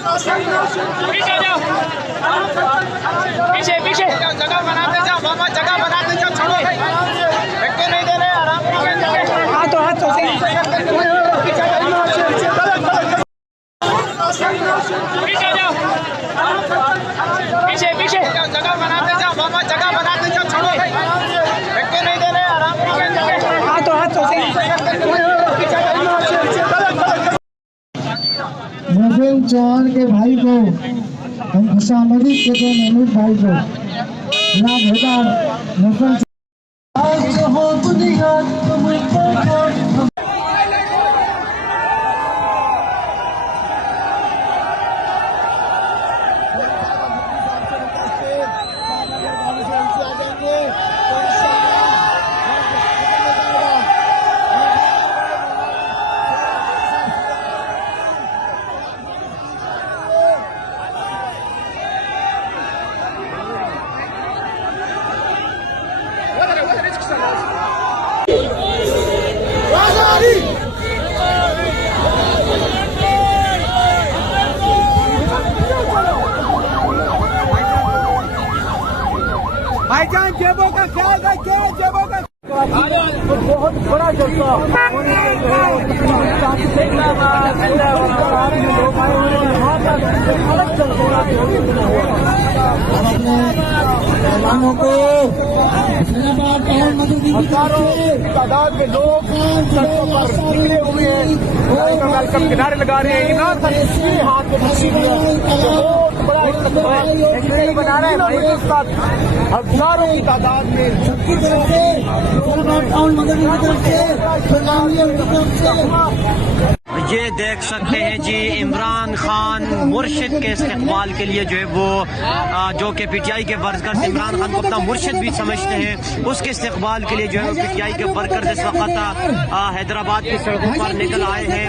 पीछे जाओ, पीछे पीछे जगह बनाते जाओ मामा, जगह बनाते जाओ, छोड़ो धक्के नहीं दे रहे, आराम से हाथ तो सही पीछे जाओ, पीछे पीछे जगह बनाते जाओ मामा, जगह बनाते जाओ, छोड़ो धक्के नहीं दे रहे, आराम से हाथ तो सही। महफूज चौहान के भाई को, हम खुशामदी के तो महमूद भाई को जनाब हैदर नफल भाईजान जेबों का ख्याल रखिए, जेबों का बहुत बड़ा जलसा मेहमानों को हजारों तादाद में लोग सड़कों पर निकले हुए हैं, वेलकम किनारे लगा रहे हैं। इमरान खान हाथ में बहुत बड़ा इस्तेमाल बना रहे हैं भाई के साथ हजारों की तादाद में ये देख सकते हैं जी, इमरान खान मुर्शिद के इस्तेमाल के लिए जो है वो जो कि पीटीआई के वर्कर्स इमरान खान को अपना मुर्शिद भी समझते हैं, उसके इस्तेमाल के लिए जो है वो पीटीआई के वर्कर्स इस वक्त हैदराबाद की सड़कों पर निकल आए हैं।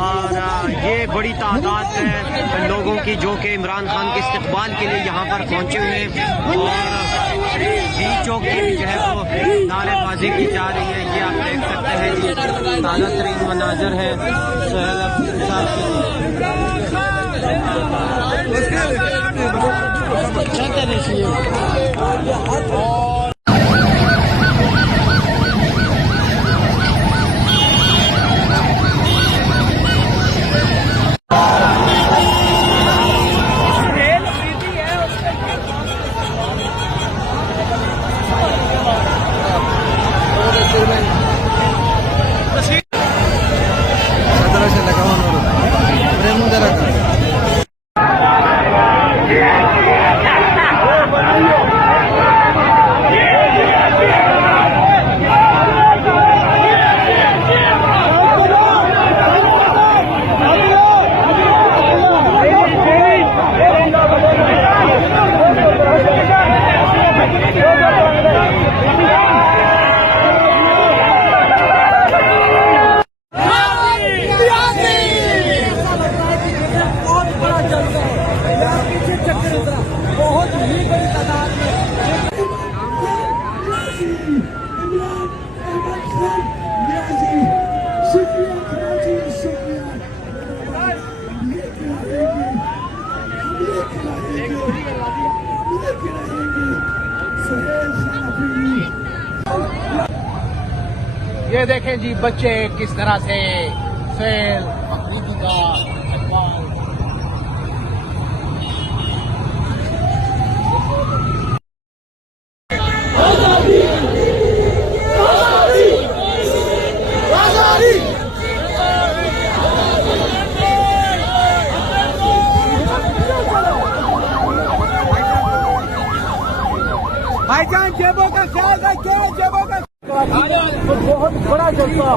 और ये बड़ी तादाद है लोगों की जो कि इमरान खान के इस्तेमाल के लिए यहाँ पर पहुँचे हुए हैं। और बीच चौक की जो है वो नारेबाजी की जा रही है। ये आप देख सकते हैं जी, ताज़ा तरीन मनाजर है। ये देखें जी बच्चे किस तरह से सेल बकरीदी का इकबाल। भाईजान जेबों का ख्याल रखिए, जेबों का बहुत बड़ा जलसा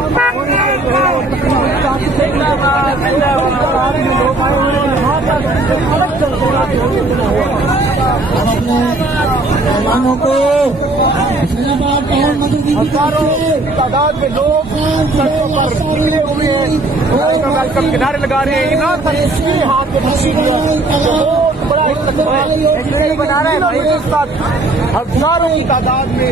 मेहमानों को हजारों तादाद में लोग सड़कों पर निकले हुए हैं, वेलकम किनारे लगा रहे हैं। इमरान खान हाथ में बहुत बड़ा इस्तेमाल बना रहे हैं भाई के साथ हजारों की तादाद में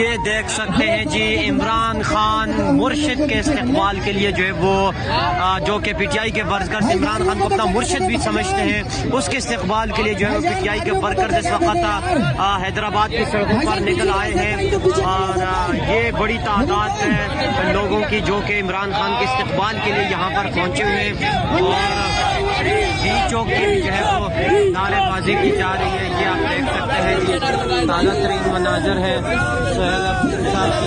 ये देख सकते हैं जी, इमरान खान मुर्शिद के इस्तेकबाल के लिए जो है वो जो कि पीटीआई के वर्कर्स इमरान खान को अपना मुर्शिद भी समझते हैं, उसके इस्तेकबाल के लिए जो है वो पीटीआई के वर्कर्स इस वक्त हैदराबाद की सड़कों पर निकल आए हैं। और ये बड़ी तादाद है लोगों की जो कि इमरान खान के इस्तेकबाल के लिए यहाँ पर पहुँचे हुए हैं। और डी चौक की जो है वो नारेबाजी की जा रही है। ये आप देख सकते हैं जी, ताज़ा तरीन मनाजर है सोहेल साहब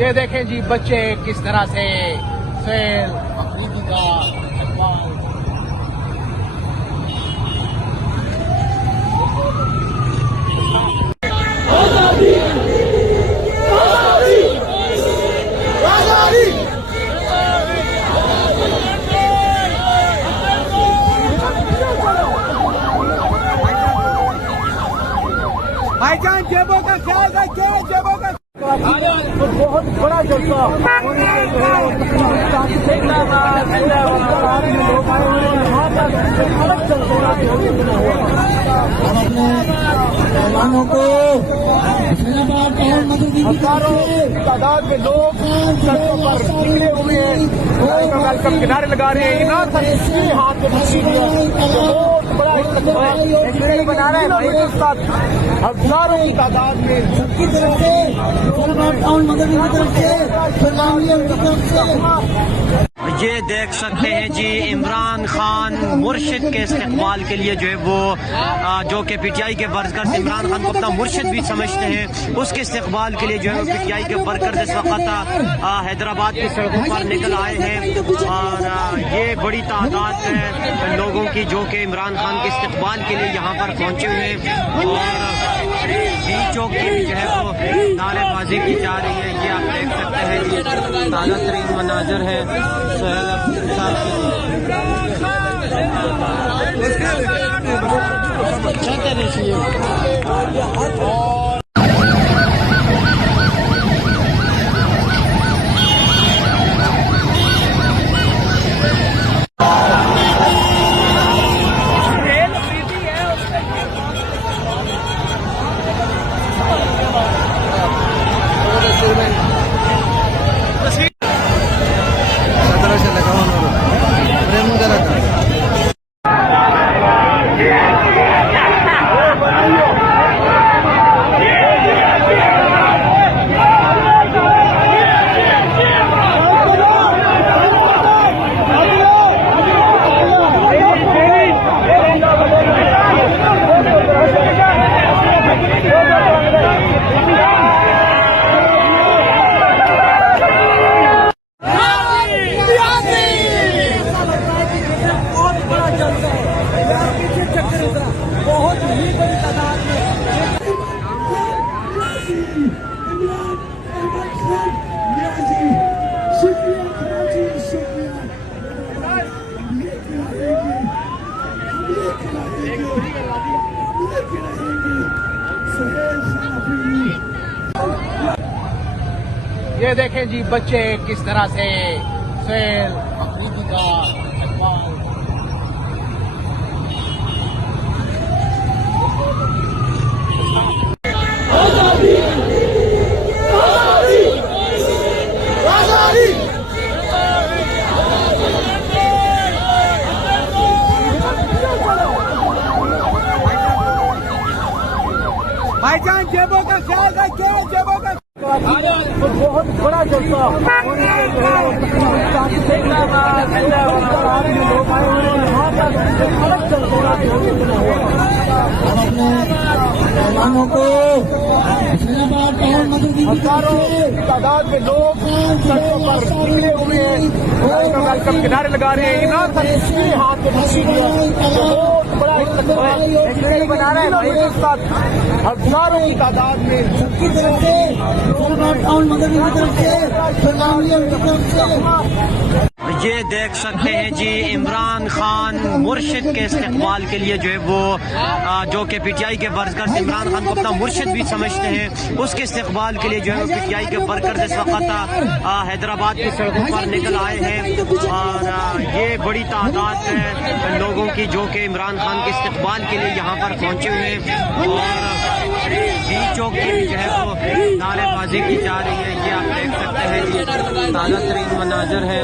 ये देखें जी बच्चे किस तरह से सेल अफरीदी का इस्तेमाल। भाईजान जेबों का ख्याल रखें, जेबों का बहुत बड़ा जलसा मेहमानों को हजारों तादाद में लोग सड़कों पर निकले हुए हैं, वेलकम के नारे लगा रहे हैं। इमरान खान इसके हाथ में बहुत बड़ा इस्तेमाल बना रहे हैं भाई के साथ हजारों की तादाद में सबकी तरफ से मदद की तरफ से ये देख सकते हैं जी, इमरान खान मुर्शिद के इस्तेकबाल के लिए जो है वो जो कि पीटीआई के वर्कर्स इमरान खान को अपना मुर्शिद भी समझते हैं, उसके इस्तेकबाल के लिए जो है वो पीटीआई के वर्कर्स इस वक्त हैदराबाद की सड़कों पर निकल आए हैं। और ये बड़ी तादाद है लोगों की जो कि इमरान खान के इस्तेकबाल के लिए यहाँ पर पहुँचे हुए हैं। और डी चौक की जो है वो नारेबाजी की जा रही है। ये आप देख सकते हैं जी, ताज़ा तरीन मनाजर है सोहेल साहब ये देखें जी बच्चे किस तरह से सेल का इकबाल। भाईजान जेबों का ख्याल रखिए, जेबों का बहुत बड़ा जलसा मेहमानों को फैजाबाद टाउन मदद हजारों तादाद में लोग सड़कों पर निकले हुए हैं, वेलकम के नारे लगा रहे हैं। इमरान खान इसके हाथ में मशीन बहुत बड़ा इस्तेमाल बना रहे हैं भाई के साथ हजारों की तादाद में सबकी तरफ से फैजाबाद टाउन मदद की तरफ से श्रद्धांजलि की तरफ से ये देख सकते हैं जी, इमरान खान मुर्शिद के इस्तेकबाल के लिए जो है वो जो कि पीटीआई के वर्कर्स इमरान खान को अपना मुर्शिद भी समझते हैं, उसके इस्तेकबाल के लिए जो है वो पीटीआई के वर्कर्स इस वक्त हैदराबाद की सड़कों पर निकल आए हैं। और ये बड़ी तादाद है लोगों की जो कि इमरान खान के इस्तेकबाल के लिए यहाँ पर पहुँचे हुए हैं। और बीच चौक की भी जो है वो नारेबाजी की जा रही है। ये आप देख सकते हैं जी, ताज़ा तरीन मनाजर है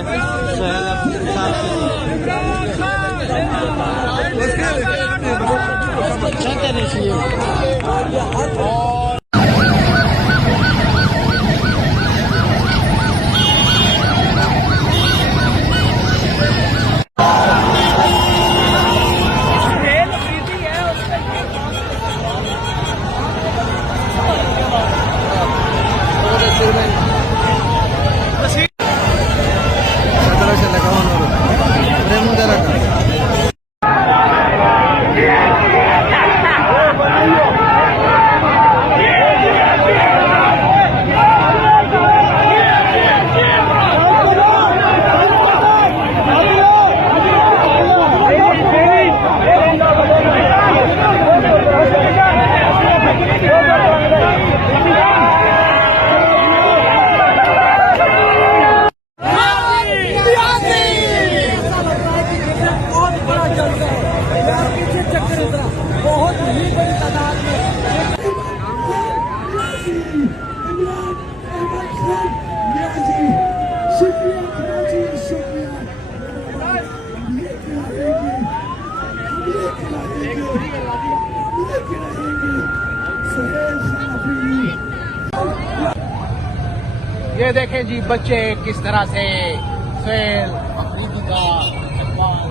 ये देखें जी बच्चे किस तरह से सेल अफरीदी का इकबाल।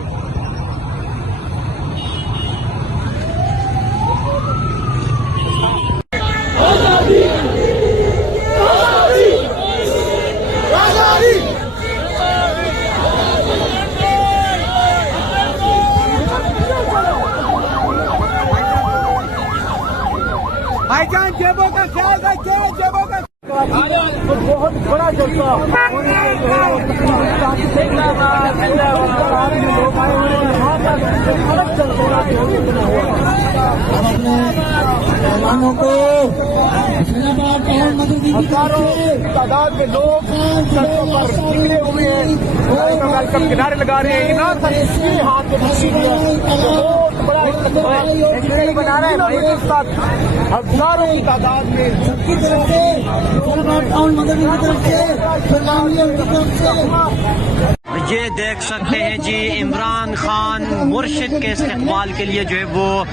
भाईजान जेबों का ख्याल रखिए, जेबों का बहुत बड़ा जलसा मेहमानों को फैजाबाद टाउन मदद की हजारों तादाद में लोग सड़कों पर निकले हुए हैं, वेलकम के नारे लगा रहे हैं। इमरान खान इसके हाथ में मशीन बहुत बड़ा इस्तेमाल बना रहे हैं भाई के साथ हजारों की तादाद में सबकी तरफ से फैजाबाद टाउन मदद की तरफ से श्रद्धांजलि की तरफ से ये देख सकते हैं जी, इमरान खान मुर्शिद के इस्तेकबाल के लिए जो है वो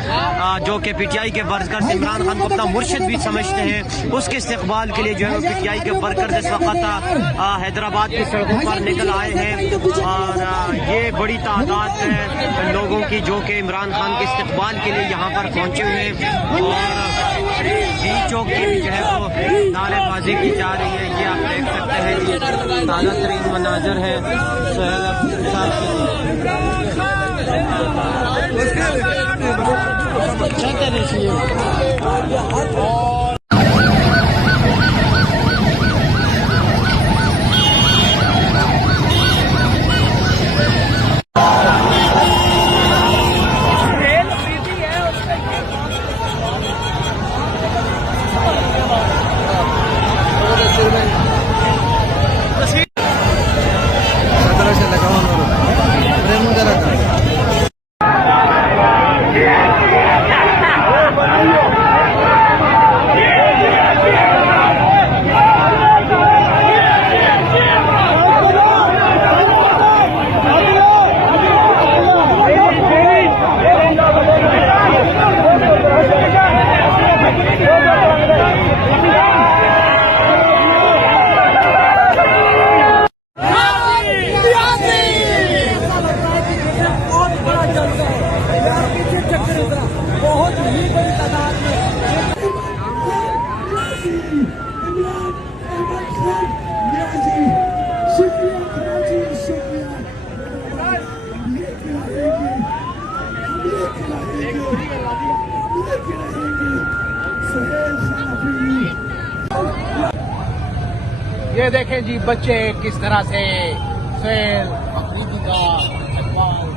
जो कि पीटीआई के वर्कर्स इमरान खान को अपना मुर्शिद भी समझते हैं, उसके इस्तेकबाल के लिए जो है वो पीटीआई के वर्कर्स इस वक्त हैदराबाद की सड़कों पर निकल आए हैं। और ये बड़ी तादाद है लोगों की जो कि इमरान खान के इस्तेकबाल के लिए यहाँ पर पहुँचे हुए हैं। और बीच चौक की भी जो है वो नारेबाजी की जा रही है। ये आप देख सकते हैं जी, ताज़ा तरीन मनाजर है से लगा ये देखें जी बच्चे किस तरह से सेल अफरीदी का इकबाल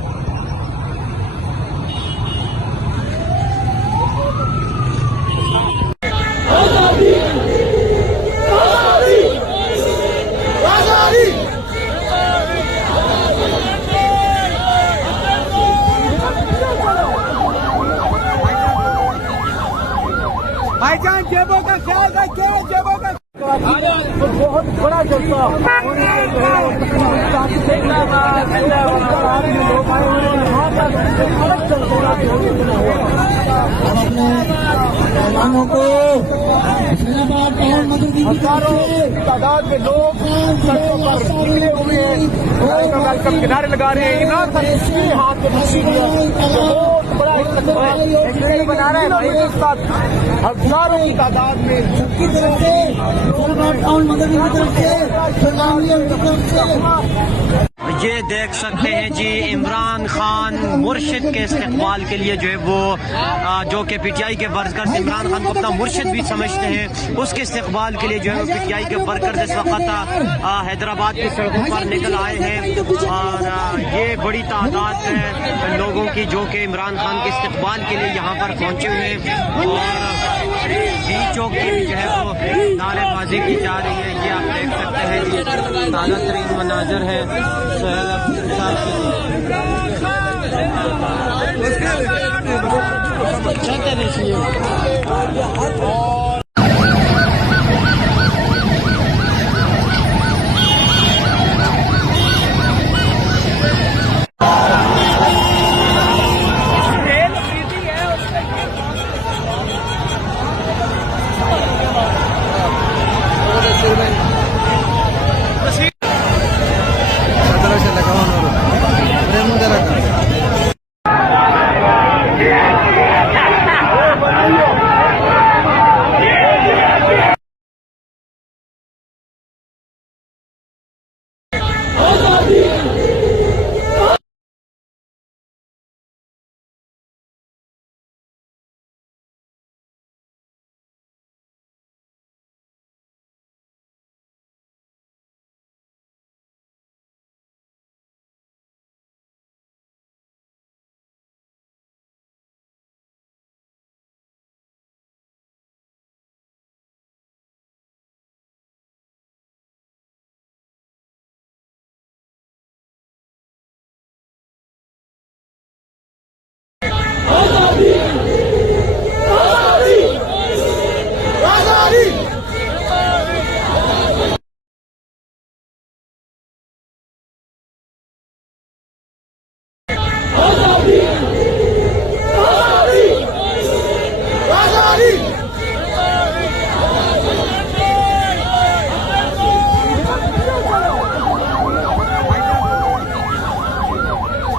भाईजान जेबों का ख्याल रखिए, जेबों का बहुत बड़ा जलसा मेहमानों को हजारों तादाद में लोग सड़कों पर निकले हुए हैं, वेलकम किनारे लगा रहे हैं। इमरान खान इसके हाथ में खुशी बहुत बड़ा एक बना रहे हैं भाई के साथ हजारों की तादाद में की तरफ से टाउन मदद की तरफ से ये देख सकते हैं जी इमरान खान मुर्शिद के इस्तेकबाल के लिए जो है वो जो कि पीटीआई के वर्कर्स इमरान खान को अपना मुर्शिद भी समझते हैं, उसके इस्तेकबाल के लिए जो है वो पीटीआई के वर्कर्स इस वक्त हैदराबाद की सड़कों पर निकल आए हैं। और ये बड़ी तादाद है लोगों की जो कि इमरान खान के इस्तेकबाल के लिए यहाँ पर पहुँचे हुए हैं। और बी चौक की जो है वो नारेबाजी की जा रही है। ये आप देख सकते हैं ये ताज़ा तरीन मनाजर है सोहेल अफरीदी साहब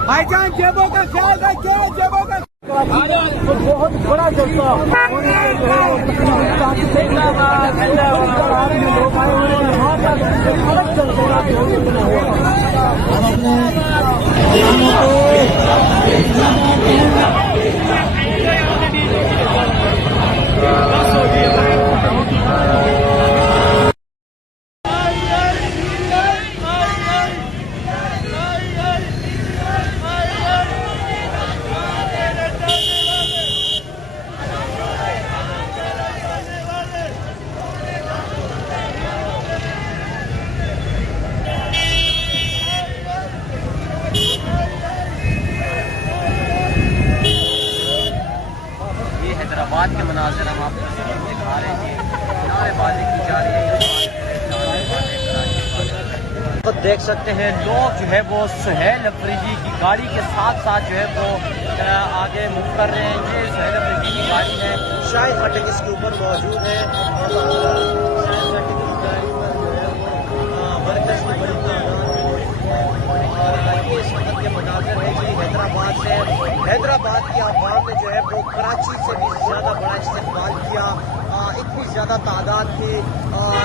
भाईजान जेबों का ख्याल रखिए, जेबों का बहुत बड़ा जलसा हैदराबाद के मनाजिर हम आपको दिखा रहे हैं। नारेबाजी की जा रही है। तो देख सकते हैं लोग जो है वो सोहेल अफरीदी की गाड़ी के साथ साथ जो है वो आगे मूव कर रहे हैं। ये सोहेल अफरीदी की गाड़ी है, शायद खटक इसके ऊपर मौजूद है। वर्कर्स की बड़ी इस वक्त के मनाजिर है जी हैदराबाद से। हैदराबाद की आवाम ने जो है वो कराची से भी ज़्यादा बड़ा इस्तेमाल किया। इतनी ज़्यादा तादाद थी और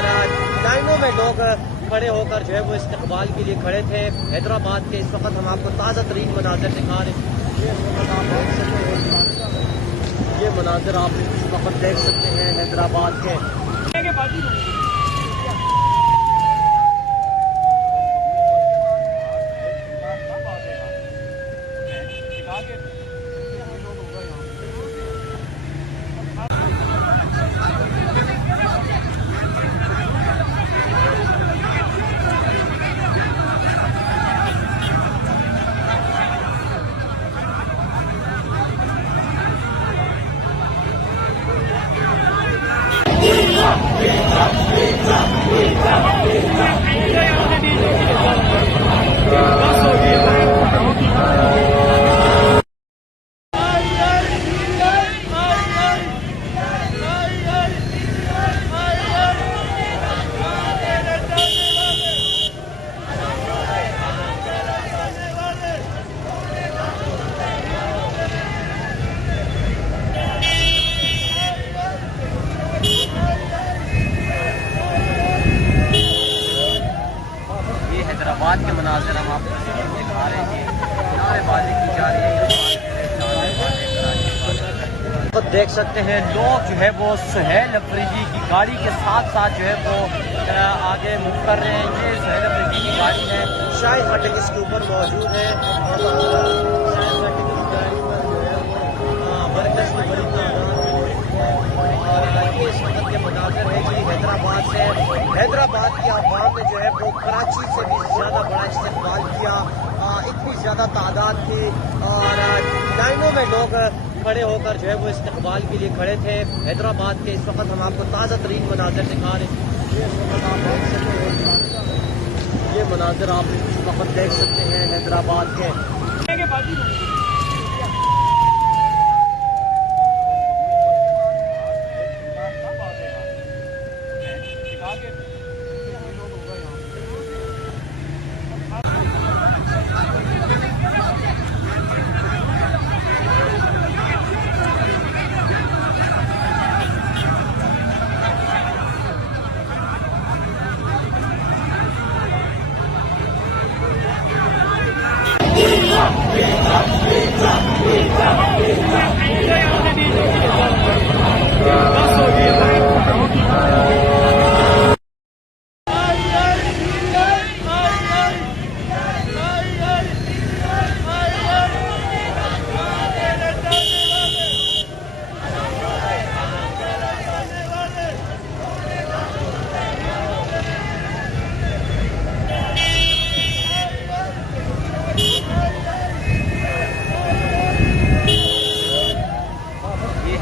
लाइनों में लोग खड़े होकर जो है वो इस्तेमाल के लिए खड़े थे हैदराबाद के। इस वक्त हम आपको ताज़ा तरीन मनाजिर दिखा रहे हैं। ये मनाजिर आप इस वक्त देख सकते हैं हैदराबाद के। हैदराबाद के मनाजिर हम आपको दिखा रहे हैं। नारेबाजी की जा रही है। तो देख सकते हैं लोग जो है वो सुहेल अफरीदी की गाड़ी के साथ साथ जो है वो आगे मूव कर रहे हैं। ये सुहेल अफरीदी की गाड़ी है, शायद फटक इसके ऊपर मौजूद है। शायद फटक इस गाड़ी पर जो है वो मरकज की बड़ी और ये इस वक्त के मनाजिर है जी हैदराबाद से। हैदराबाद की आवाम ने जो है वो कराची से भी ज़्यादा बड़ा इस्तेमाल किया। इतनी ज़्यादा तादाद थी और लाइनों में लोग खड़े होकर जो है वो इस्तेमाल के लिए खड़े थे। हैदराबाद के इस वक्त हम आपको ताज़ा तरीन मनाजिर दिखा रहे हैं। ये मनाजिर आप इस वक्त देख सकते हैं हैदराबाद के।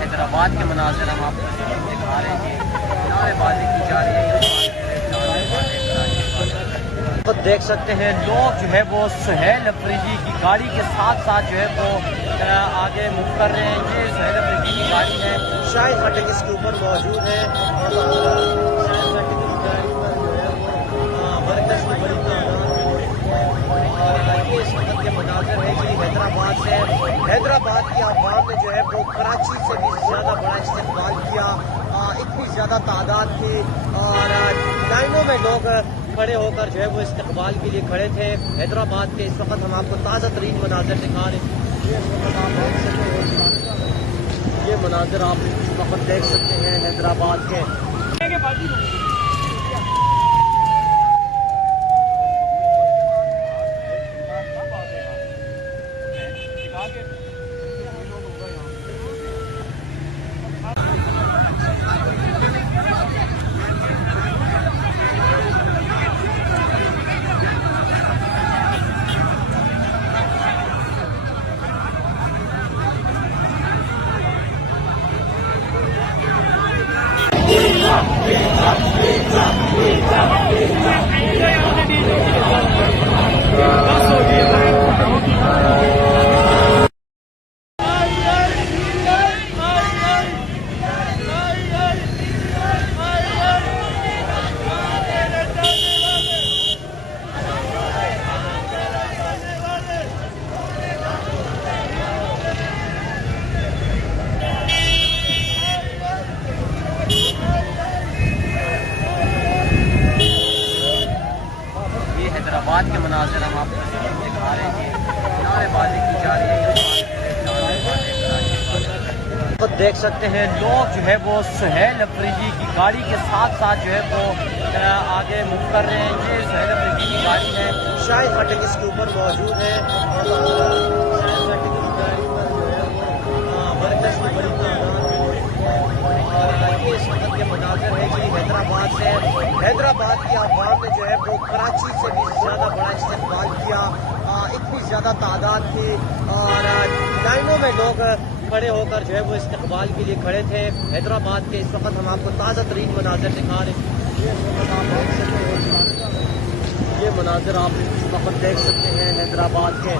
हैदराबाद के मनाजिर हम आपको दिखा रहे हैं। नारेबाजी की जा रही है। तो देख सकते हैं लोग जो है वो सुहेल अफरीदी की गाड़ी के साथ साथ जो है वो आगे मूव कर रहे हैं। ये सुहेल अफरीदी की गाड़ी है, शायद फटक इसके ऊपर मौजूद है। शायद फटक इस गाड़ी पर जो है वो मरकज की बड़ी और ये इस वक्त के मनाजिर है जी हैदराबाद से। हैदराबाद की आवाम ने जो है वो कराची से भी ज़्यादा बड़ा इस्तेमाल किया। इतनी ज़्यादा तादाद थी और लाइनों में लोग खड़े होकर जो है वो इस्तेमाल के लिए खड़े थे। हैदराबाद के इस वक्त हम आपको ताज़ा तरीन मनाजिर दिखा रहे हैं। ये मनाजिर आप इस वक्त देख सकते हैं हैदराबाद के। हैदराबाद के मनाजिर हम आपको दिखा रहे हैं। नारेबाजी की जा रही है। तो देख सकते हैं लोग जो है वो सुहेल अफरीदी की गाड़ी के साथ साथ जो है वो आगे मूव कर रहे हैं। ये सुहेल अफरीदी की गाड़ी है, शायद फटक इसके ऊपर मौजूद है। शायद फटक इस गाड़ी में लोग खड़े होकर जो है वो इस्तकबाल के लिए खड़े थे। हैदराबाद के इस वक्त हम आपको ताज़ा तरीन मनाजिर दिखा रहे हैं। ये मनाजिर आप इस वक्त देख सकते हैं हैदराबाद के।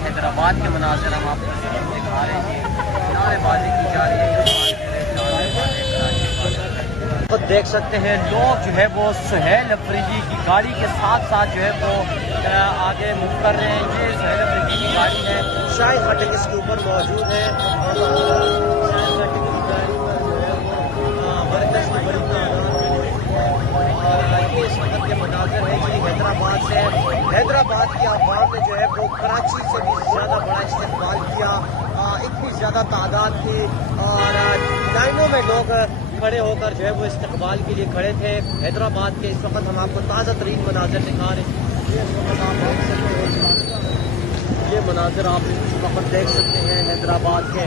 हैदराबाद के मनाजिर हम आपको दिखा रहे हैं। नारेबाजी की जा रही है। तो देख सकते हैं लोग जो है वो सुहेल अफरीदी की गाड़ी के साथ साथ जो है वो आगे मुख कर रहे हैं। ये सुहेल अफरीदी की गाड़ी है, शायद फटक इसके ऊपर मौजूद है। शायद फटक की गाड़ी पर जो है वो वर्कर्स की बड़ी ये इस वक्त के मनाजिर है जी हैदराबाद से। हैदराबाद की आवाम ने जो है वो कराची से भी ज़्यादा बड़ा इस्तेमाल किया। इतनी ज़्यादा तादाद थी और लाइनों में लोग खड़े होकर जो है वो इस्तकबाल के लिए खड़े थे। हैदराबाद के इस वक्त हम आपको ताज़ा तरीन मनाजिर दिखा रहे हैं। ये मनाजिर आप इस वक्त देख सकते हैं हैदराबाद के।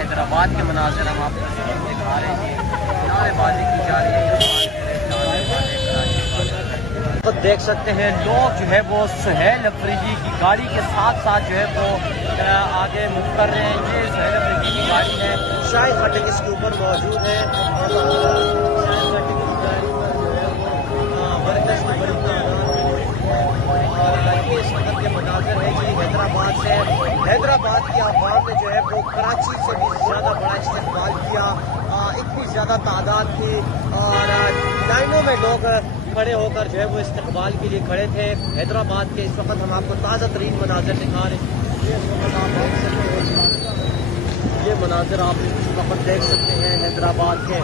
हैदराबाद के मनाजिर हम आपको दिखा रहे हैं। नारेबाजी की जा रही है। तो देख सकते हैं लोग जो है वो सुहेल अफरीदी की गाड़ी के साथ साथ जो है वो आगे मुख कर रहे हैं। ये सुहेल अफरीदी की गाड़ी है, शायद फटक इसके ऊपर मौजूद है। शायद फटक की गाड़ी पर जो है वो वर्कर्स की बड़ी ये इस वक्त के मनाजिर है जी हैदराबाद से। हैदराबाद की आवाम ने जो है वो कराची से भी ज़्यादा बड़ा इस्तेमाल किया। इतनी ज़्यादा तादाद थी और लाइनों में लोग खड़े होकर जो है वो इस्तकबाल के लिए खड़े थे। हैदराबाद के इस वक्त हम आपको ताज़ा तरीन मनाजिर दिखा रहे हैं। ये मनाजिर आप इस वक्त देख सकते हैं हैदराबाद के।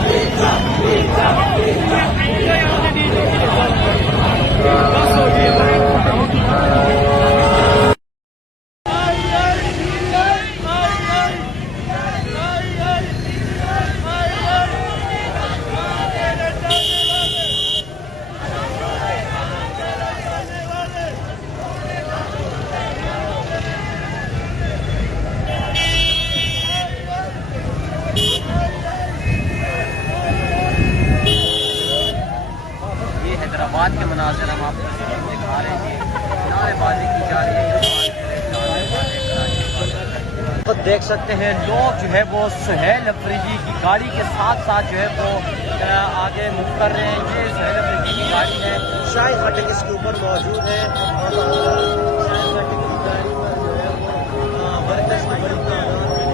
Yeah. हैदराबाद के मनाजिर हम आपको दिखा रहे हैं। नारेबाजी की जा रही है। तो देख सकते हैं लोग जो है वो सुहेल अफरीदी की गाड़ी के साथ साथ जो है वो आगे मूव कर रहे हैं। ये सुहेल अफरीदी की गाड़ी है, शायद फटक इसके ऊपर मौजूद है। शायद फटक की गाड़ी पर जो है वो वर्कर्स की बड़ी तादाद है।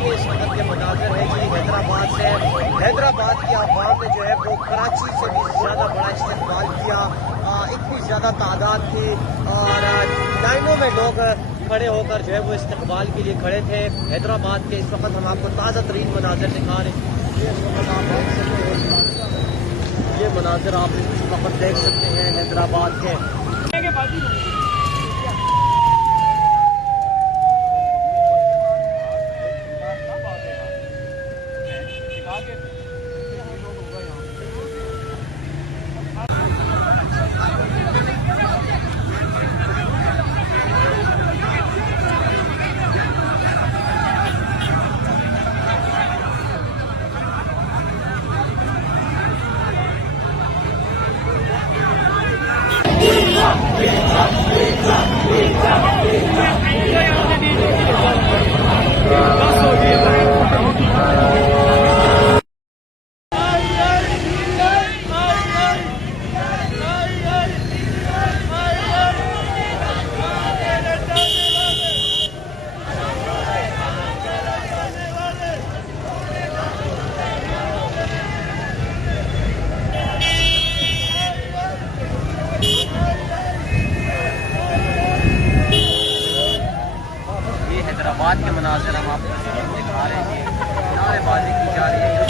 ये इस वक्त के मनाजिर है कि हैदराबाद से, हैदराबाद की आवाम ने जो है वो कराची से भी ज़्यादा बड़ा इस्तेमाल किया। इतनी ज़्यादा तादाद थी और लाइनों में लोग खड़े होकर जो है वो इस्तकबाल के लिए खड़े थे हैदराबाद के। इस वक्त हम आपको ताज़ा तरीन मनाजिर दिखा रहे हैं। ये मनाजिर आप इस वक्त देख सकते हैं हैदराबाद के। हैदराबाद के मनाजिर हम आपको दिखा रहे हैं। नारेबाजी की जा रही है।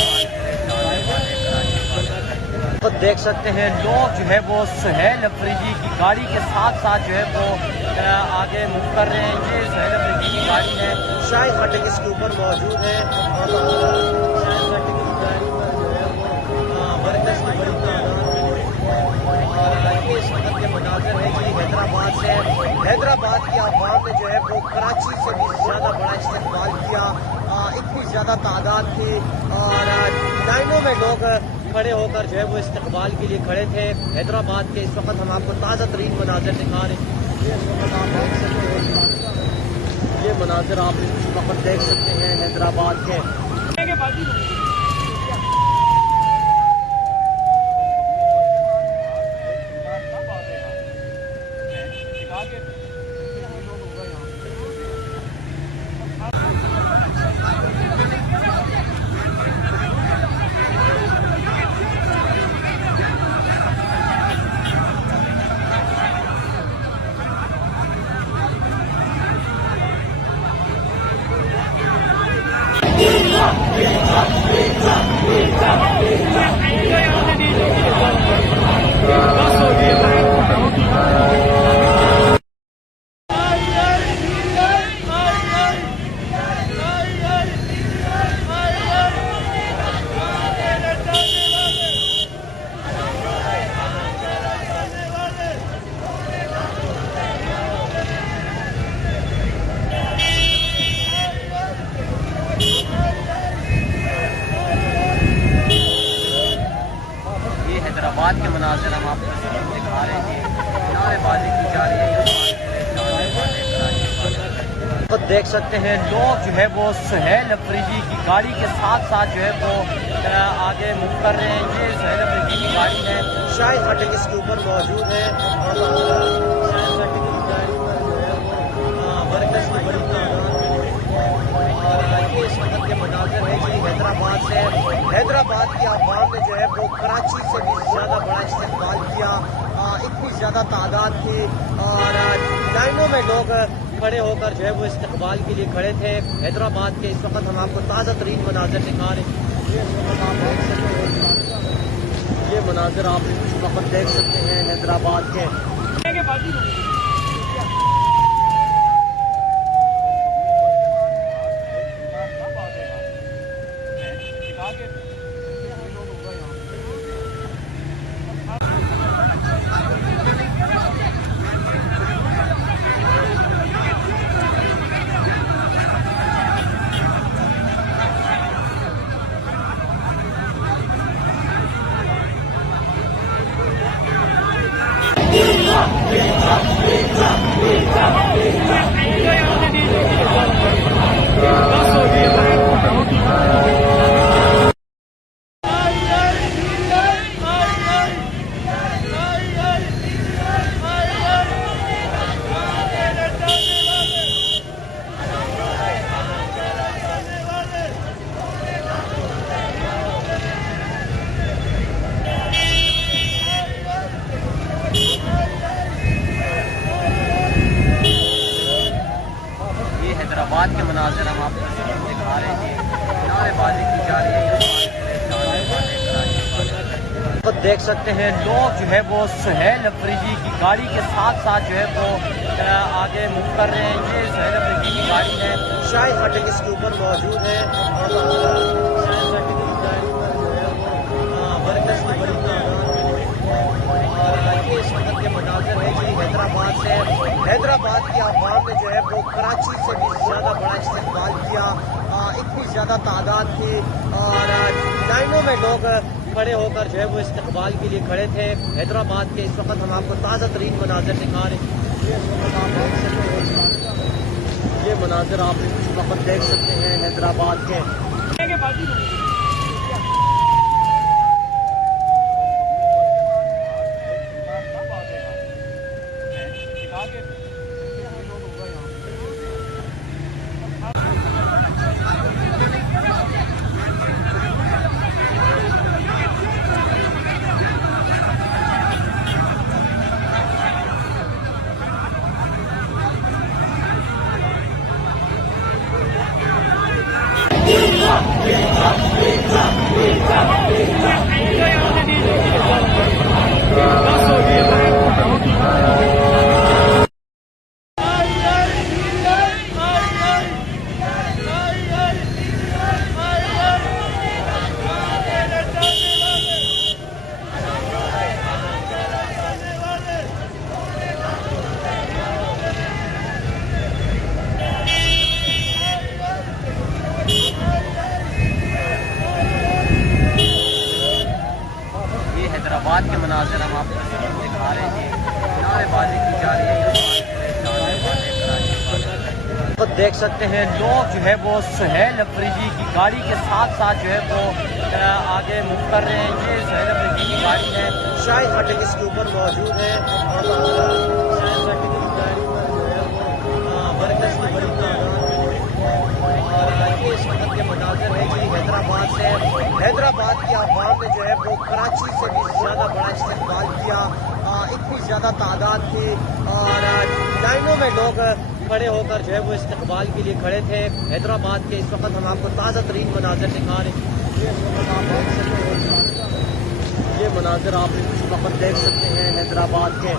तो देख सकते हैं लोग जो है वो सुहेल अफरीदी की गाड़ी के साथ साथ जो है वो आगे मूव कर रहे हैं। ये सुहेल अफरीदी की गाड़ी है, शायद फटक इसके ऊपर मौजूद है। शायद फटक की गाड़ी पर जो है वो वर्कर्स की बड़ी तादाद है। ये इस वक्त के मनाजिर है कि हैदराबाद से, हैदराबाद की आवाम ने जो है वो कराची से भी ज़्यादा बड़ा इस्तेमाल किया। इतनी ज़्यादा तादाद थी और लाइनों में लोग खड़े होकर जो है वो इस्तकबाल के लिए खड़े थे हैदराबाद के। इस वक्त हम आपको ताज़ा तरीन मनाजिर दिखा रहे हैं। ये मनाजिर आप इस वक्त देख सकते हैं हैदराबाद के। हैदराबाद के मनाजिर हम आपको दिखा रहे हैं। नारेबाजी की जा रही है। तो देख सकते हैं लोग जो है वो सुहेल अफरीदी की गाड़ी के साथ साथ जो है वो आगे मूव कर रहे हैं। ये सुहेल अफरीदी की गाड़ी है, शायद फटक इसके ऊपर मौजूद है। शायद फटक की गाड़ी पर जो है वो वर्कर्स की बड़ी तादाद है। ये इस वक्त के मनाजिर है कि हैदराबाद से, हैदराबाद की आवाम ने जो है वो कराची से भी ज़्यादा बड़ा इस्तेमाल किया। इतनी ज़्यादा तादाद थी और लाइनों में लोग खड़े होकर जो है वो इस्तकबाल के लिए खड़े थे हैदराबाद के। इस वक्त हम आपको ताज़ा तरीन मनाजिर दिखा रहे हैं। ये मनाजिर आप इस वक्त देख सकते हैं हैदराबाद के। तो देख सकते हैं लोग जो है वो सुहेल अफरीदी की गाड़ी के साथ साथ जो है वो आगे मूव कर रहे हैं। ये सुहेल अफरीदी की गाड़ी है, शायद फाटक इसके ऊपर मौजूद है और शायद फाटक की गाड़ी पर जो है वो वर्कर्स की बड़ी और ये इस वक्त के मनाजिर है जी हैदराबाद से। हैदराबाद की आवाम ने जो है वो कराची से भी ज़्यादा बड़ा इस्तेमाल किया। इतनी ज़्यादा तादाद थी और लाइनों में लोग खड़े होकर जो है वो इस्तकबाल के लिए खड़े थे। हैदराबाद के इस वक्त हम आपको ताज़ा तरीन मनाजिर दिखा रहे हैं। ये मनाजिर आप इस वक्त देख सकते हैं हैदराबाद के। हैदराबाद के मनाजिर हम आपको दिखा रहे हैं। नारेबाजी की जा रही है। तो देख सकते हैं लोग जो है वो सुहेल अफरीदी की गाड़ी के साथ साथ जो है वो आगे मूव कर रहे हैं। ये सुहेल अफरीदी की गाड़ी है, शायद फाटक इसके ऊपर मौजूद है और शायद फाटक की गाड़ी पर जो है वो वर्कर्स की बड़ी और ये इस वक्त के मनाजिर है जी हैदराबाद से। हैदराबाद की आवाम ने जो है वो कराची से भी ज़्यादा बड़ा इस्तेमाल किया। इतनी ज़्यादा तादाद थी और लाइनों में लोग खड़े होकर जो है वो इस्तकबाल के लिए खड़े थे। हैदराबाद के इस वक्त हम आपको ताज़ा तरीन मनाजिर दिखा रहे हैं। ये मनाजिर आप इस वक्त देख सकते हैं हैदराबाद के।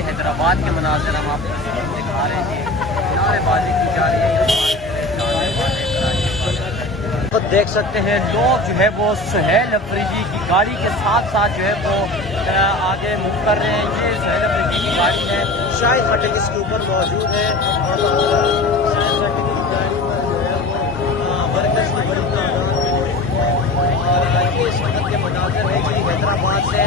हैदराबाद के मनाजिर हम आपको दिखा रहे हैं। नारेबाजी की जा रही है। तो देख सकते हैं लोग जो है वो सुहेल अफरीदी की गाड़ी के साथ साथ जो है वो आगे मूव कर रहे हैं। ये सुहेल अफरीदी की गाड़ी है, शायद फाटक इसके ऊपर मौजूद है और शायद फाटक की गाड़ी पर जो है वो वर्कर्स की बड़ी और ये इस वक्त के मनाजिर है जी हैदराबाद से।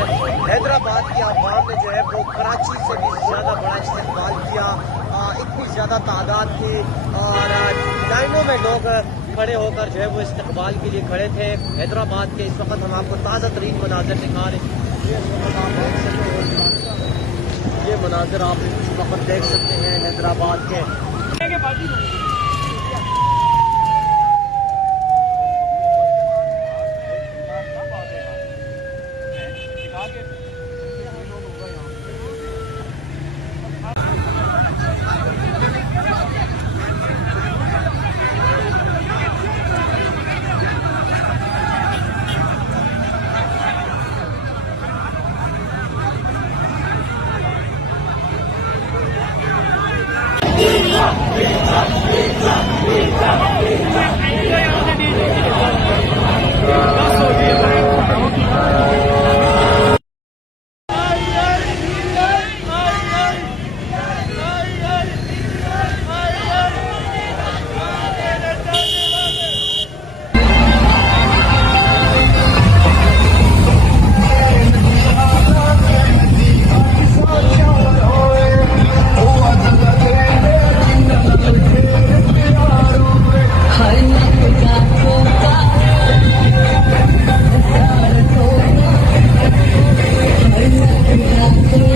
हैदराबाद की आवाम ने जो है वो कराची से भी ज़्यादा बड़ा इस्तेमाल किया। इतनी ज़्यादा तादाद थी और लाइनों में लोग खड़े होकर जो है वो इस्तकबाल के लिए खड़े थे। हैदराबाद के इस वक्त हम आपको ताज़ा तरीन मनाजिर दिखा रहे हैं। ये मनाजिर आप इस वक्त देख सकते हैं हैदराबाद के। Yeah.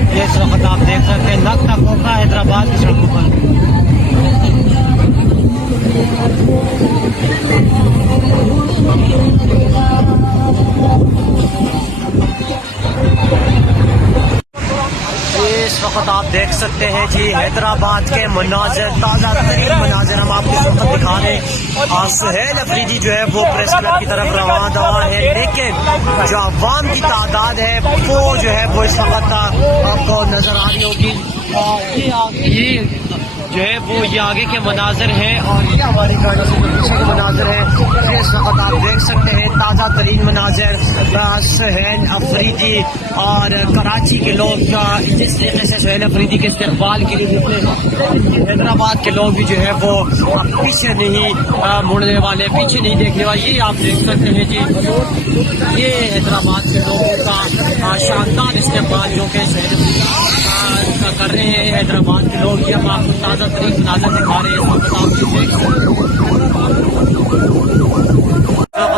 ये इस वक्त आप देख सकते हैं नक्ता कोखा हैदराबाद की सड़कों पर। इस वक्त आप देख सकते हैं जी हैदराबाद के मनाजिर, ताज़ा तरीन मनाजिर हम आपको इस वक्त दिखा रहे हैं। सुहेल अफरीदी जो है वो प्रेस क्लब की तरफ रवाना दवा है, लेकिन जो अवाम की तादाद है वो जो है वो इस वक्त आपको नजर आ रही होगी। ये जो है वो ये आगे के मनाजिर हैं और ये हमारी गाड़ी से जो पीछे के मनाजिर हैं ये इस वक्त आप देख सकते हैं। ताज़ा तरीन मनाजिर सुहेल अफरीदी और कराची के लोग जिस तरीके से सुहेल अफरीदी के इस्तेकबाल के लिए निकले, हैदराबाद के लोग भी जो है वो पीछे नहीं मुड़ने वाले, पीछे नहीं देखने वाले। ये आप देख सकते हैं जी, ये हैदराबाद के लोगों का शानदार इस्तेकबाल जो कि सुहेल कर रहे हैं हैदराबाद के लोग। ये हम आपको ताज़ा तरीन मनाज़िर दिखा रहे हैं।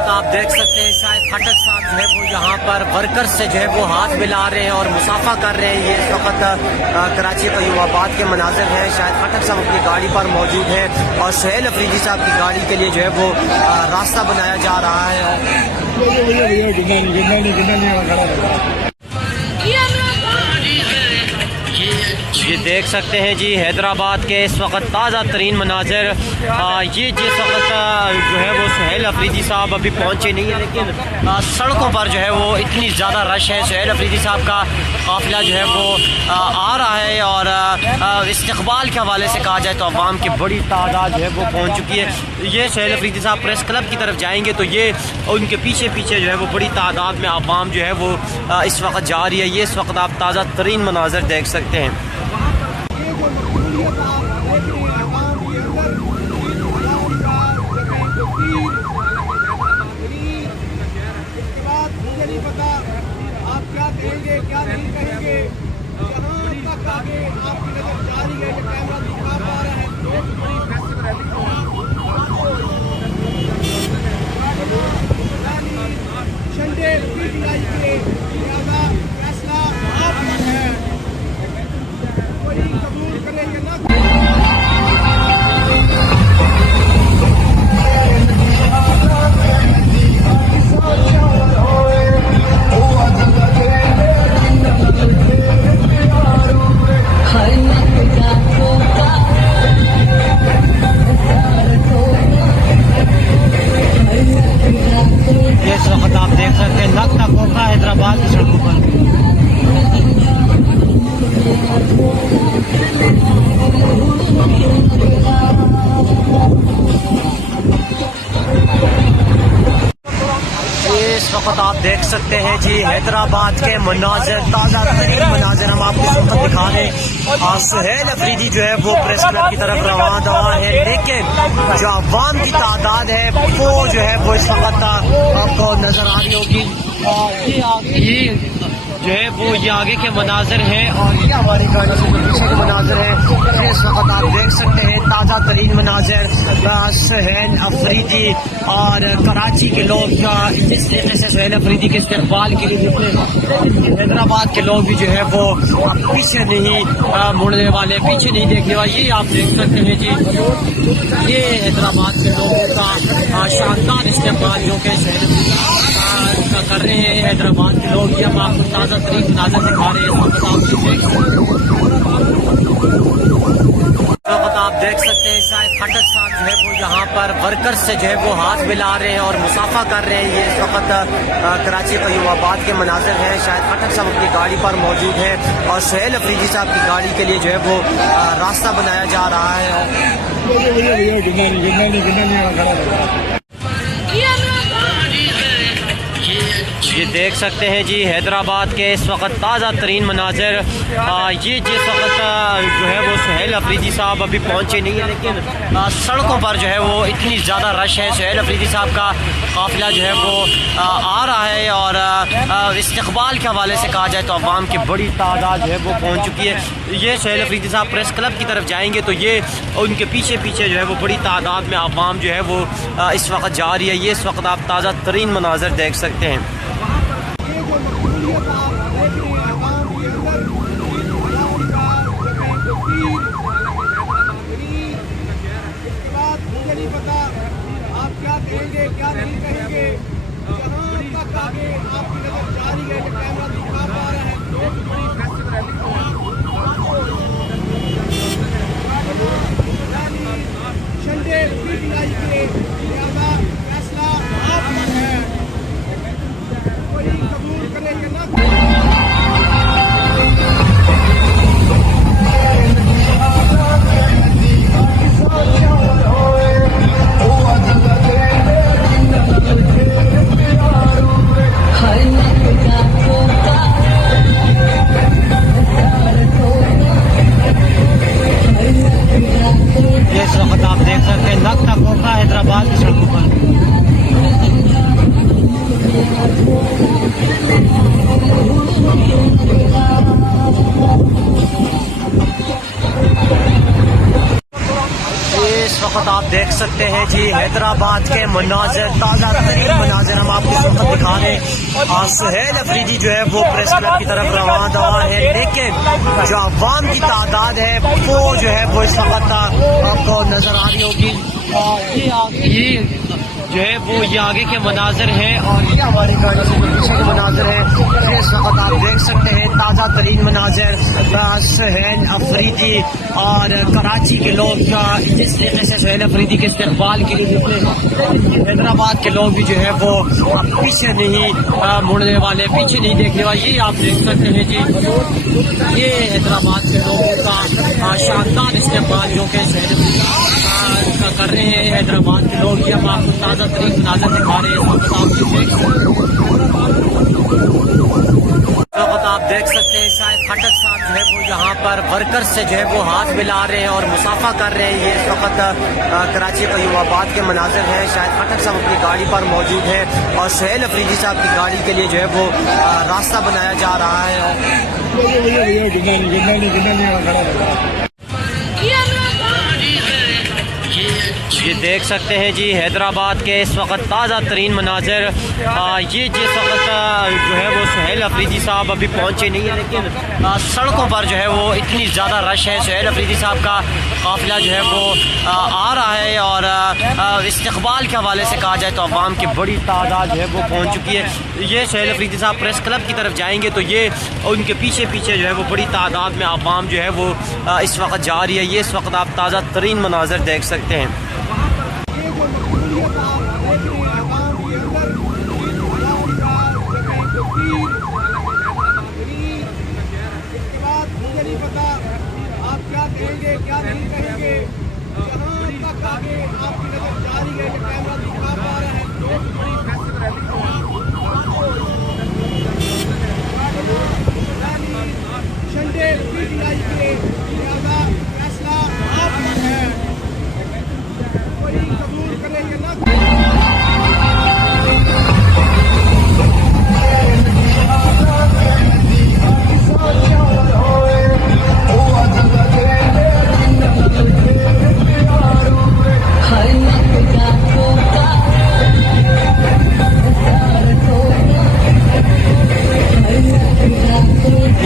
आप देख सकते हैं शायद खटक साहब जो है वो यहाँ पर वर्कर्स से जो है वो हाथ मिला रहे हैं और मुसाफा कर रहे हैं। ये इस वक्त कराची कयूमाबाद के मनाजिर हैं। शायद खटक साहब अपनी गाड़ी पर मौजूद है और सुहेल अफरीदी साहब की गाड़ी के लिए जो है वो रास्ता बनाया जा रहा है। ये देख सकते हैं जी हैदराबाद के इस वक्त ताज़ा तरीन मनाजिर। ये जिस वक्त जो है वो सुहेल अफरीदी साहब अभी पहुँचे नहीं है, लेकिन सड़कों पर जो है वो इतनी ज़्यादा रश है। सुहेल अफरीदी साहब का काफ़िला जो है वो आ रहा है और इस्तकबाल के हवाले से कहा जाए तो अवाम की बड़ी तादाद जो है वो पहुँच चुकी है। ये सुहेल अफरीदी साहब प्रेस क्लब की तरफ जाएंगे तो ये उनके पीछे पीछे जो है वो बड़ी तादाद में अवाम जो है वो इस वक्त जा रही है। ये इस वक्त आप ताज़ा तरीन मनाजिर देख सकते हैं। मुझे नहीं पता आप क्या कहेंगे क्या नहीं कहेंगे। जहाँ तक आगे आपकी नजर जा रही है, ये कैमरा दिखा पा रहा है, एक बड़ी फैसला संडे पीटीआई के ज्यादा फैसला आप पर है, कोई कबूल करेंगे ना। इस वक्त आप देख सकते हैं नक्ता कोखा हैदराबाद की सड़कों पर। इस वक्त आप देख सकते हैं जी हैदराबाद के मनाजिर, ताज़ा तरीन मनाजिर हम आपको इस वक्त दिखा रहे हैं। सुहेल अफरीदी जो है वो प्रेस क्लब की तरफ रवाना दवा है, लेकिन जो अवाम की तादाद है वो जो है वो इस वक्त आपको नजर आ रही होगी। ये जो है वो ये आगे के मनाजिर हैं और ये हमारी गाड़ी से जो पीछे के मनाजिर हैं ये इस वक्त आप देख सकते हैं। ताज़ा तरीन मनाजिर सुहेल अफरीदी और कराची के लोग जिस तरीके से सुहेल अफरीदी के इस्तेकबाल के लिए निकले, हैदराबाद के लोग भी जो है वो पीछे नहीं मुड़ने वाले, पीछे नहीं देखने वाले। ये आप देख सकते हैं जी, ये हैदराबाद के लोगों का शानदार इस्तेकबाल जो कि कर रहे हैं हैदराबाद के लोग। ये हम आपको ताज़ा तरीन मनाज़िर दिखा रहे हैं। आप देख सकते हैं शायद खटक साहब जो है वो यहाँ पर वर्कर्स से जो है वो हाथ मिला रहे हैं और मुसाफा कर रहे हैं। ये इस वक्त कराची कयूमाबाद के मनाजिर हैं। शायद खटक साहब अपनी गाड़ी पर मौजूद है और सुहेल अफरीदी साहब की गाड़ी के लिए जो है वो रास्ता बनाया जा रहा है। ये देख देख सकते हैं जी हैदराबाद के इस वक्त ताज़ा तरीन मनाजिर। ये जिस वक्त जो है वो सुहेल अफरीदी साहब अभी पहुँचे नहीं है, लेकिन सड़कों पर जो है वो इतनी ज़्यादा रश है। सुहेल अफरीदी साहब का काफ़िला जो है वो आ रहा है और इस्तकबाल के हवाले से कहा जाए तो अवाम की बड़ी तादाद जो है वो पहुँच चुकी है। ये सुहेल अफरीदी साहब प्रेस क्लब की तरफ जाएंगे तो ये उनके पीछे पीछे जो है वो बड़ी तादाद में अवाम जो है वो इस वक्त जा रही है। ये इस वक्त आप ताज़ा तरीन मनाज़र देख सकते हैं। आप क्या कहेंगे क्या नहीं कहेंगे, जहाँ तक आगे आपकी नजर जा रही है, कैमरा दिखा पा रहा है, एक बड़ी फैस्टिवल रैली संडे पीटीआई के ज्यादा फैसला आप पर है, कोई कबूल करे या ना। इस वक्त आप देख सकते हैं नक्ता कोका हैदराबाद की सड़कों पर। इस वक्त आप देख सकते हैं जी हैदराबाद के मनाजिर, ताज़ा तरीन मनाजिर हम आपको इस वक्त दिखा रहे हैं। सुहेल अफरीदी जो है वो प्रेस क्लब की तरफ रवाना है, लेकिन जो अवाम की तादाद है वो जो है वो इस वक्त आपको नजर आ रही होगी। ये जो है वो ये आगे के मनाजिर हैं और ये हमारी गाड़ी से पीछे के मनाजिर हैं। इस वक्त आप देख सकते हैं ताज़ा तरीन मनाजिर। सुहेल अफरीदी और कराची के लोग जिस तरीके से सुहेल अफरीदी के इस्तकबाल के लिए निकले, हैदराबाद के लोग भी जो है वो पीछे नहीं मुड़ने वाले, पीछे नहीं देखने वाले। ये आप देख सकते हैं जी, ये हैदराबाद के लोगों का शानदार इस्तेमाल जो कि कर रहे हैं हैदराबाद के लोग। ये हम आपको ताज़ा तरीन मनाज़र दिखा रहे हैं। आप देख सकते हैं शायद खटक साहब जो है वो यहाँ पर वर्कर्स से जो है वो हाथ मिला रहे हैं और मुसाफा कर रहे हैं। ये इस वक्त कराची कयूमाबाद के मनाजिर हैं। शायद खटक साहब अपनी गाड़ी पर मौजूद है और सुहेल अफरीदी साहब की गाड़ी के लिए जो है वो रास्ता बनाया जा रहा है। ये देख सकते हैं जी हैदराबाद के इस वक्त ताज़ा तरीन मनाजिर। ये जिस वक्त जो है वो सुहेल अफरीदी साहब अभी पहुँचे नहीं है, लेकिन सड़कों पर जो है वो इतनी ज़्यादा रश है। सुहेल अफरीदी साहब का काफ़िला जो है वो आ रहा है और इस्तकबाल के हवाले से कहा जाए तो अवाम की बड़ी तादाद जो है वो पहुँच चुकी है। ये सुहेल अफरीदी साहब प्रेस क्लब की तरफ जाएंगे तो ये उनके पीछे पीछे जो है वो बड़ी तादाद में अवाम जो है वो इस वक्त जा रही है। ये इस वक्त आप ताज़ा तरीन मनाजिर देख सकते हैं। आप क्या कहेंगे क्या नहीं कहेंगे, जहाँ तक आगे आपकी नजर जा रही है, कैमरा दिखा पा रहा है, एक बड़ी फैस्टिवल रैली संडे पीटीआई के ज्यादा फैसला आप पर है, कोई कबूल करे या ना।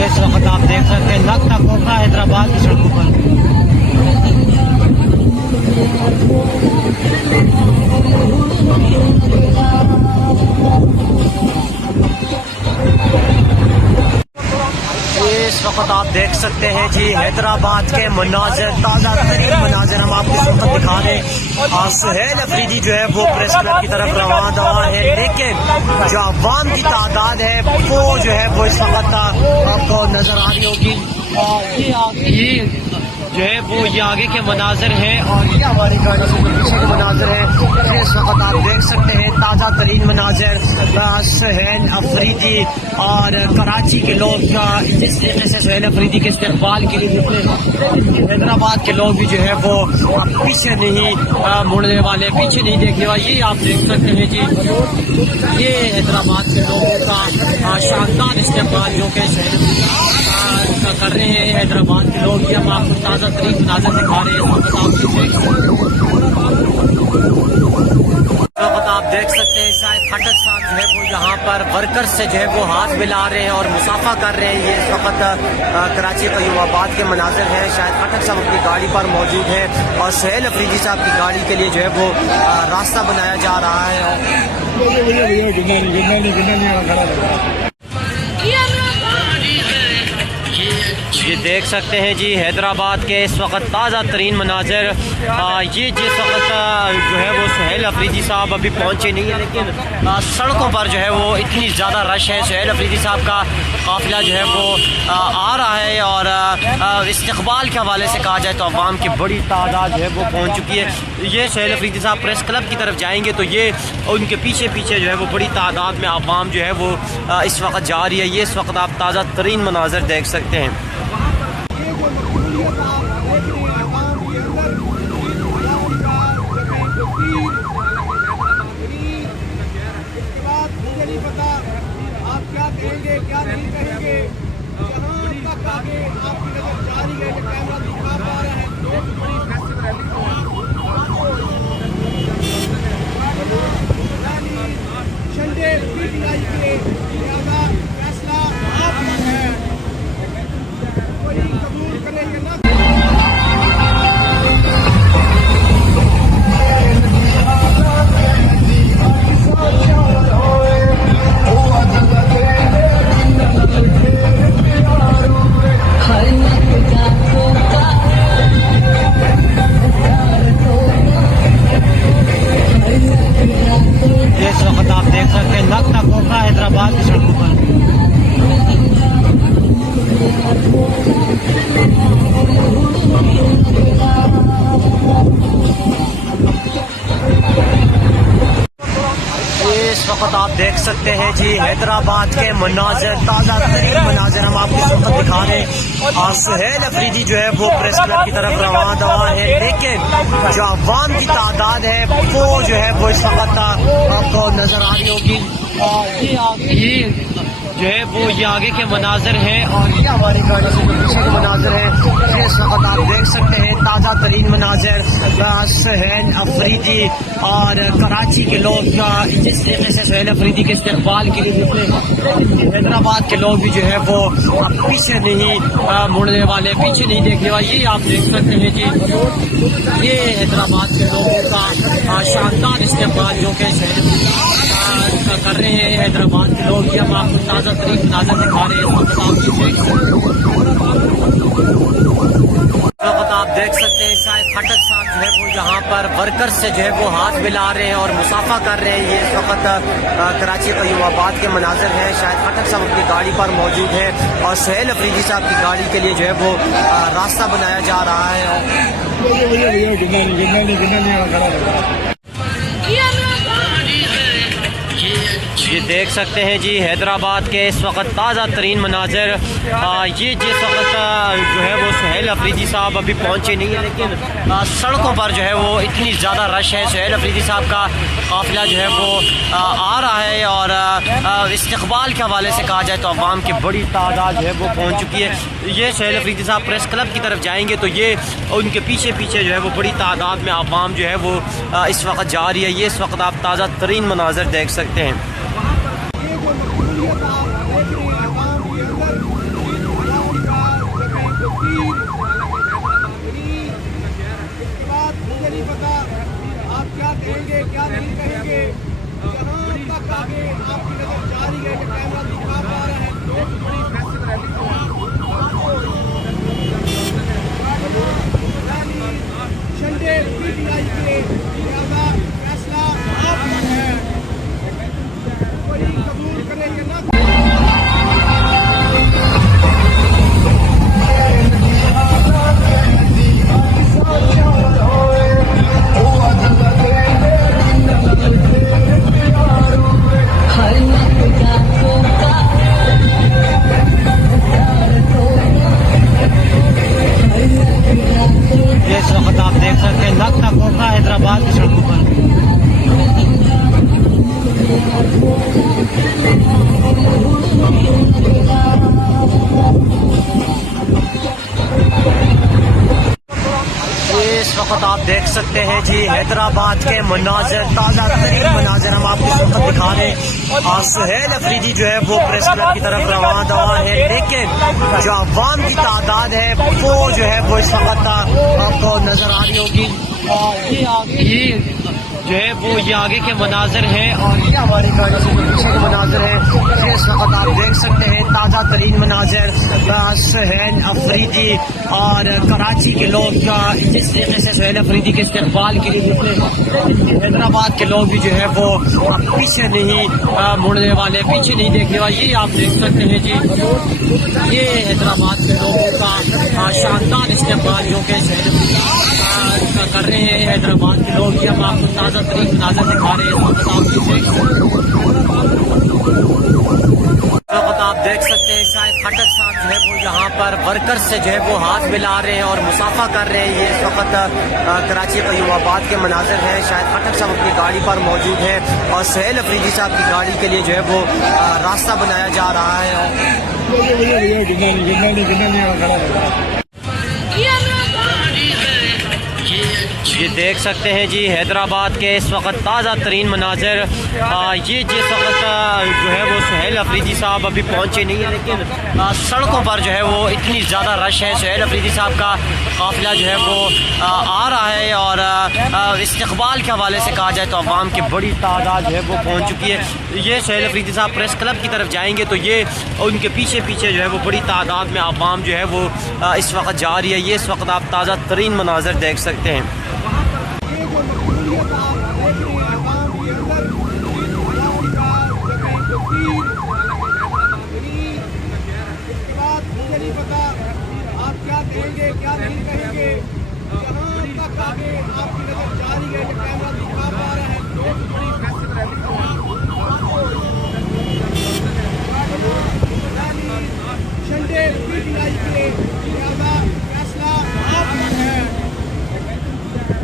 इस वक्त आप देख सकते हैं नक्ता कोका हैदराबाद की सड़कों पर। इस वक्त आप देख सकते हैं जी हैदराबाद के मनाजिर, ताज़ा तरीन मनाजिर हम आपको इस वक्त दिखा रहे हैं। सुहेल अफरीदी जो है वो प्रेस क्लब की तरफ रवाना है, लेकिन जो अवाम की तादाद है वो जो है वो इस वक्त आपको नजर आ रही होगी। ये जो है वो ये आगे के मनाजिर हैं और ये हमारी गाड़ी से पीछे के मनाजिर हैं। इस वक्त आप देख सकते हैं ताज़ा ताज़ा तरीन मनाजिर सुहेल अफरीदी और कराची के लोग जिस तरीके से सुहेल अफरीदी के इस्तेमाल के लिए निकले, हैदराबाद के लोग भी जो है वो पीछे नहीं मुड़ने वाले, पीछे नहीं देखने वाले। ये आप देख सकते हैं जी, ये हैदराबाद के लोगों का शानदार इस्तेमाल जो कि कर रहे हैं हैदराबाद के लोग। ये हम आपको ताज़ा तरीन मनाजिर दिखा रहे हैं। आप देख सकते हैं शायद खटक साहब जो है वो यहाँ पर वर्कर्स से जो है वो हाथ मिला रहे हैं और मुसाफा कर रहे हैं। ये इस वक्त कराची कयूमाबाद के मनाजिर हैं। शायद खटक साहब अपनी गाड़ी पर मौजूद है और सुहेल अफरीदी साहब की गाड़ी के लिए जो है वो रास्ता बनाया जा रहा है। ये देख सकते हैं जी हैदराबाद के इस वक्त ताज़ा तरीन मनाजिर। ये जिस वक्त जो है वो सुहेल अफरीदी साहब अभी पहुंचे नहीं है, लेकिन सड़कों पर जो है वो इतनी ज़्यादा रश है। सुहेल अफरीदी साहब का काफ़िला जो है वो आ रहा है और इस्तकबाल के हवाले से कहा जाए तो अवाम की बड़ी तादाद जो है वो पहुँच चुकी है। ये सुहेल अफरीदी साहब प्रेस क्लब की तरफ जाएंगे तो ये उनके पीछे पीछे जो है वो बड़ी तादाद में अवाम जो है वो इस वक्त जा रही है। ये इस वक्त आप ताज़ा तरीन मनाजिर देख सकते हैं। आप क्या कहेंगे क्या नहीं कहेंगे, जहाँ तक आगे आपकी नजर जा रही है, ये कैमरा दिखा पा रहा है। एक बड़ी फैस्टिवल रैली संडे पीटीआई के लिहाजा फैसला आपका है, कोई कबूल करेंगे ना। इस वक्त आप देख सकते हैं लगता कोखा हैदराबाद की सड़कों पर। इस वक्त आप देख सकते हैं जी हैदराबाद के मनाजिर, ताज़ा तरीन मनाजिर हम आपको इस वक्त दिखा रहे हैं। और सुहेल अफरीदी जो है वो प्रेस क्लब की तरफ रवाना दवा है, लेकिन जो अवाम की तादाद है वो जो है वो इस वक्त आपको नजर आ रही होगी। ये जो है वो ये आगे के मनाजिर हैं और ये हमारी गाड़ी से पीछे के मनाजिर हैं। ये इस वक्त आप देख सकते हैं ताज़ा तरीन मनाजिर सुहेल अफरीदी और कराची के लोग जिस तरीके से सुहेल अफरीदी के इस्तेमाल के लिए निकले, हैदराबाद के लोग भी जो है वो पीछे नहीं मुड़ने वाले, पीछे नहीं देखने वाले। ये आप देख सकते हैं जी, ये हैदराबाद के लोगों का शानदार इस्तेमाल जो कि कर रहे हैं हैदराबाद के लोग। ये हम आपको ताज़ा तरीन मनाजिर दिखा रहे हैं। आप देख सकते हैं शायद खटक साहब जो है वो यहाँ पर वर्कर्स से जो है वो हाथ मिला रहे हैं और मुसाफा कर रहे हैं। ये इस वक्त कराची कयूमाबाद के मनाजिर हैं। शायद खटक साहब अपनी गाड़ी पर मौजूद है और सुहेल अफरीदी साहब की गाड़ी के लिए जो है वो रास्ता बनाया जा रहा है। ये देख सकते हैं जी हैदराबाद के इस वक्त ताज़ा तरीन मनाजिर। ये जिस वक्त जो है वो सुहेल अफरीदी साहब अभी पहुंचे नहीं है, लेकिन सड़कों पर जो है वो इतनी ज़्यादा रश है। सुहेल अफरीदी साहब का काफ़िला जो है वो आ रहा है और इस्तकबाल के हवाले से कहा जाए तो अवाम की बड़ी तादाद जो है वो पहुँच चुकी है। ये सुहेल अफरीदी साहब प्रेस क्लब की तरफ जाएंगे तो ये उनके पीछे पीछे जो है वो बड़ी तादाद में अवाम जो है वो इस वक्त जा रही है। ये इस वक्त आप ताज़ा तरीन मनाजिर देख सकते हैं। आप क्या कहेंगे क्या नहीं कहेंगे, जहाँ तक आगे आपकी नजर जा रही है, ये कैमरा दिखा पा रहा है। एक बड़ी फैस्टिवल रैली संडे पीटीआई के लिहाजा फैसला आपका है, कोई कबूल करेंगे ना। सकते हैं जी हैदराबाद के मनाजिर, ताज़ा तरीन मनाजिर हम आपको इस वक्त दिखा रहे हैं। सुहेल अफरीदी जो है वो प्रेस क्लब की तरफ रवाना दवा है, लेकिन जो अवाम की तादाद है वो जो है वो इस वक्त आपको नजर आ रही होगी। ये जो है वो ये आगे के मनाजिर हैं और ये हमारी गाड़ी से पीछे के मनाजिर हैं। ये इस वक्त आप देख सकते हैं ताज़ा तरीन मनाजिर सुहेल अफरीदी और कराची के लोग जिस तरीके से सुहेल अफरीदी के इस्तेमाल के लिए निकले, हैदराबाद के लोग भी जो है वो पीछे नहीं मुड़ने वाले, पीछे नहीं देखने वाले। ये आप देख सकते हैं जी, ये हैदराबाद के लोगों का शानदार इस्तेमाल जो कि कर रहे हैं हैदराबाद के लोग। ये हम आपको ताज़ा तरीन मनाज़िर दिखा रहे हैं। आप देख सकते हैं शायद खटक साहब जो है वो यहाँ पर वर्कर्स से जो है वो हाथ मिला रहे हैं और मुसाफा कर रहे हैं। ये इस वक्त कराची कयूमाबाद के मनाजिर हैं। शायद खटक साहब अपनी गाड़ी पर मौजूद है और सुहेल अफरीदी साहब की गाड़ी के लिए जो है वो रास्ता बनाया जा रहा है। ये देख सकते हैं जी हैदराबाद के इस वक्त ताज़ा तरीन मनाजिर। ये जिस वक्त जो है वो सुहेल अफरीदी साहब अभी पहुँचे नहीं है, लेकिन सड़कों पर जो है वो इतनी ज़्यादा रश है। सुहेल अफरीदी साहब का काफ़िला जो है वो आ रहा है और इस्तकबाल के हवाले से कहा जाए तो अवाम की बड़ी तादाद जो है वो पहुँच चुकी है। ये सुहेल अफरीदी साहब प्रेस क्लब की तरफ जाएंगे तो ये उनके पीछे पीछे जो है वो बड़ी तादाद में अवाम जो है वो इस वक्त जा रही है। ये इस वक्त आप ताज़ा तरीन मनाजिर देख सकते हैं। आप क्या कहेंगे क्या नहीं कहेंगे, जहाँ तक आगे आपकी नजर जा रही है, कैमरा दिखा पा रहा है, बहुत बड़ी झंडे पीटीआई के ज्यादा फैसला आपका है,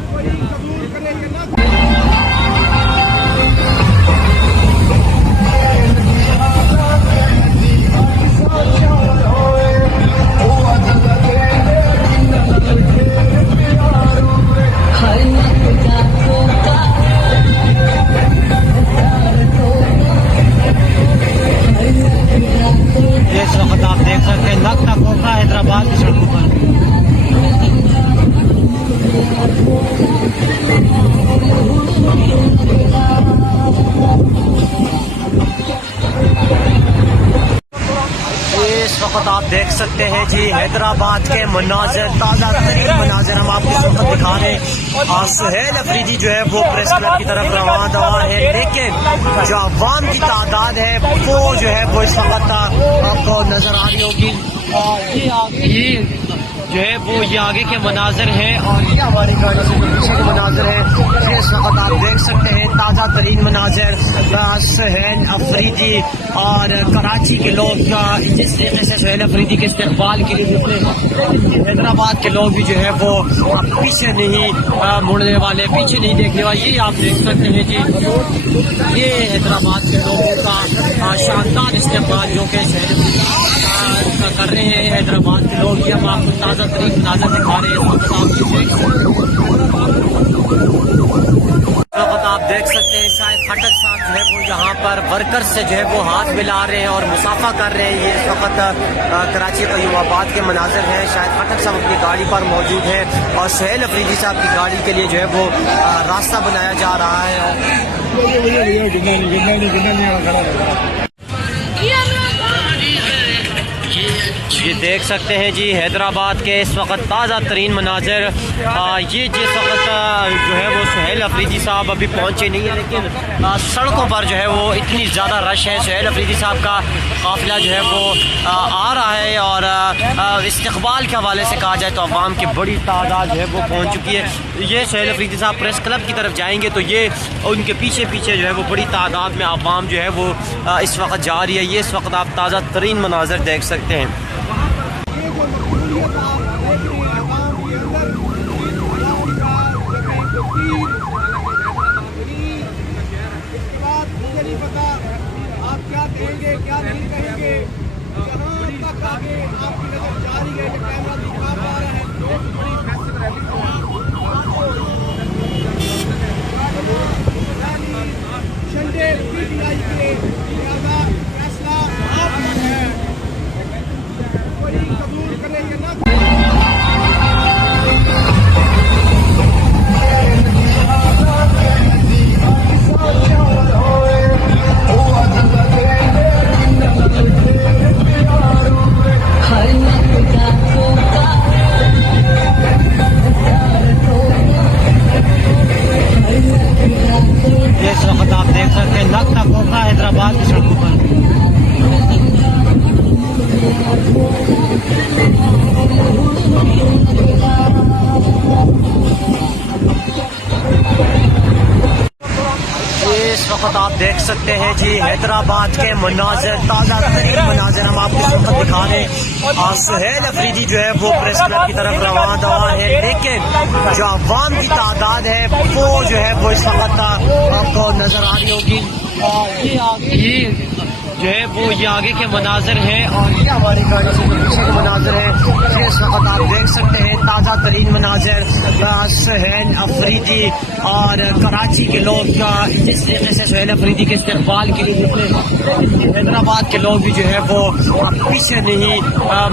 कोई कबूल करे या ना। इस वक्त आप देख सकते हैं नक्ता कोका हैदराबाद की सड़कों पर। इस वक्त आप देख सकते हैं जी हैदराबाद के मनाजिर, ताज़ा तरीन मनाजिर हम आपको इस वक्त दिखा रहे हैं। सुहेल अफरीदी जो है वो प्रेस क्लब की तरफ रवाना दवा है, लेकिन जो अवाम की तादाद है वो जो है वो इस वक्त आपको नजर आ रही होगी। ये जो है वो ये आगे के मनाजिर हैं और ये हमारी गाड़ी से पीछे के मनाजिर हैं। ये इस वक्त आप देख सकते हैं ताज़ा तरीन मनाजिर सुहेल अफरीदी और कराची के लोग जिस तरीके से सुहेल अफरीदी के इस्तेमाल के लिए निकले, हैदराबाद के लोग भी जो है वो पीछे नहीं मुड़ने वाले, पीछे नहीं देखने वाले। ये आप देख सकते हैं जी, ये हैदराबाद के लोगों का शानदार इस्तेमाल जो कि कर रहे हैं हैदराबाद के लोग। ये हम आपको ताज़ा तरीन मनाज़िर दिखा रहे हैं। आप देख सकते हैं शायद खटक साहब जो है वो यहाँ पर वर्कर्स से जो है वो हाथ मिला रहे हैं और मुसाफा कर रहे हैं। ये इस वक्त कराची कयूमाबाद के मनाजिर हैं। शायद खटक साहब अपनी गाड़ी पर मौजूद है और सुहेल अफरीदी साहब की गाड़ी के लिए जो है वो रास्ता बनाया जा रहा है। ये देख सकते हैं जी हैदराबाद के इस वक्त ताज़ा तरीन मनाजिर। ये जिस वक्त जो है वो सुहेल अफरीदी साहब अभी पहुँचे नहीं है, लेकिन सड़कों पर जो है वो इतनी ज़्यादा रश है। सुहेल अफरीदी साहब का काफ़िला जो है वो आ रहा है और इस्तकबाल के हवाले से कहा जाए तो अवाम की बड़ी तादाद जो है वो पहुँच चुकी है। ये सुहेल अफरीदी साहब प्रेस क्लब की तरफ जाएंगे तो ये उनके पीछे पीछे जो है वो बड़ी तादाद में अवाम जो है वो इस वक्त जा रही है। ये इस वक्त आप ताज़ा तरीन मनाजिर देख सकते हैं। आप क्या कहेंगे क्या नहीं कहेंगे, जहाँ तक आगे आपकी नजर जा रही है, कैमरा दिखा पा रहा है, बहुत बड़ी सकते हैं नक्ता कोखा हैदराबाद की सड़कों पर। इस वक्त आप देख सकते हैं जी हैदराबाद के मनाजर, ताज़ा तरीन मनाजर हम आपको इस वक्त दिखा रहे हैं। सुहेल अफरीदी जो है वो प्रेस क्लब की तरफ रवाना दवा है, लेकिन जो अवाम की तादाद है वो जो है वो इस वक्त आपको नजर आ रही होगी। ये जो है वो ये आगे के मनाजर हैं और ये हमारी गाड़ी से पीछे के मनाजर हैं। इस वक्त आप देख सकते हैं ताज़ा तरीन मनाजर सुहेल अफरीदी और कराची के लोग जिस तरीके से सुहेल अफरीदी के इस्तेमाल के लिए निकले, हैदराबाद के लोग भी जो है वो पीछे नहीं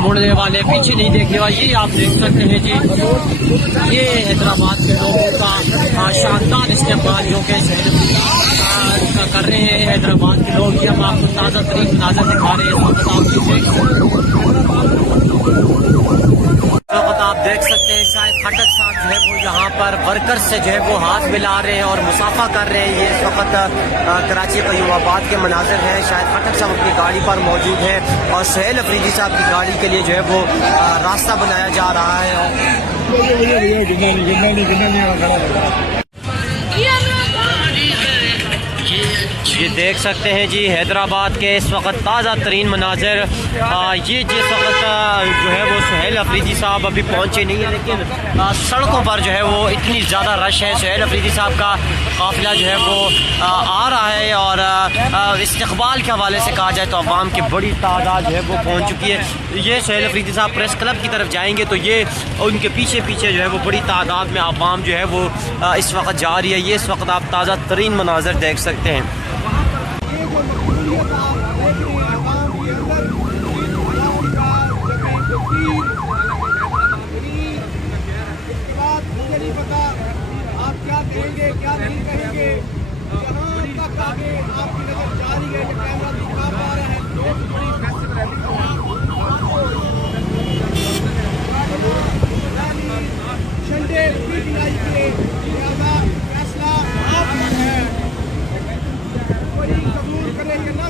मुड़ने वाले, पीछे नहीं देखने वाले। ये आप देख सकते हैं जी, ये हैदराबाद के लोगों का शानदार इस्तेमाल जो कि कर रहे हैं हैदराबाद के लोग। ये हम आपको ताज़ा तरीन मनाजर दिखा रहे हैं। आप देख सकते हैं शायद खटक साहब जो है वो यहाँ पर वर्कर्स से जो है वो हाथ मिला रहे हैं और मुसाफा कर रहे हैं। ये इस वक्त कराची कयूमाबाद के मनाजिर हैं। शायद खटक साहब अपनी गाड़ी पर मौजूद है और सुहेल अफरीदी साहब की गाड़ी के लिए जो है वो रास्ता बनाया जा रहा है। ये देख सकते हैं जी हैदराबाद के इस वक्त ताज़ा तरीन मनाजिर। ये जिस वक्त जो है वो सुहेल अफरीदी साहब अभी पहुँचे नहीं है, लेकिन सड़कों पर जो है वो इतनी ज़्यादा रश है। सुहेल अफरीदी साहब का काफ़िला जो है वो आ रहा है और इस्तकबाल के हवाले से कहा जाए तो अवाम की बड़ी तादाद जो है वो पहुँच चुकी है। ये सुहेल अफरीदी साहब प्रेस क्लब की तरफ जाएंगे तो ये उनके पीछे पीछे जो है वो बड़ी तादाद में अवाम जो है वो इस वक्त जा रही है। ये इस वक्त आप ताज़ा तरीन मनाजिर देख सकते हैं। आप क्या कहेंगे क्या नहीं कहेंगे, जहाँ तक आगे आपकी नजर जा रही है, ये कैमरा दिखा पा रहा है। एक बड़ी फैसला शंडे पीटीआई के लिहाजा फैसला आप है, कोई कबूल करेंगे ना।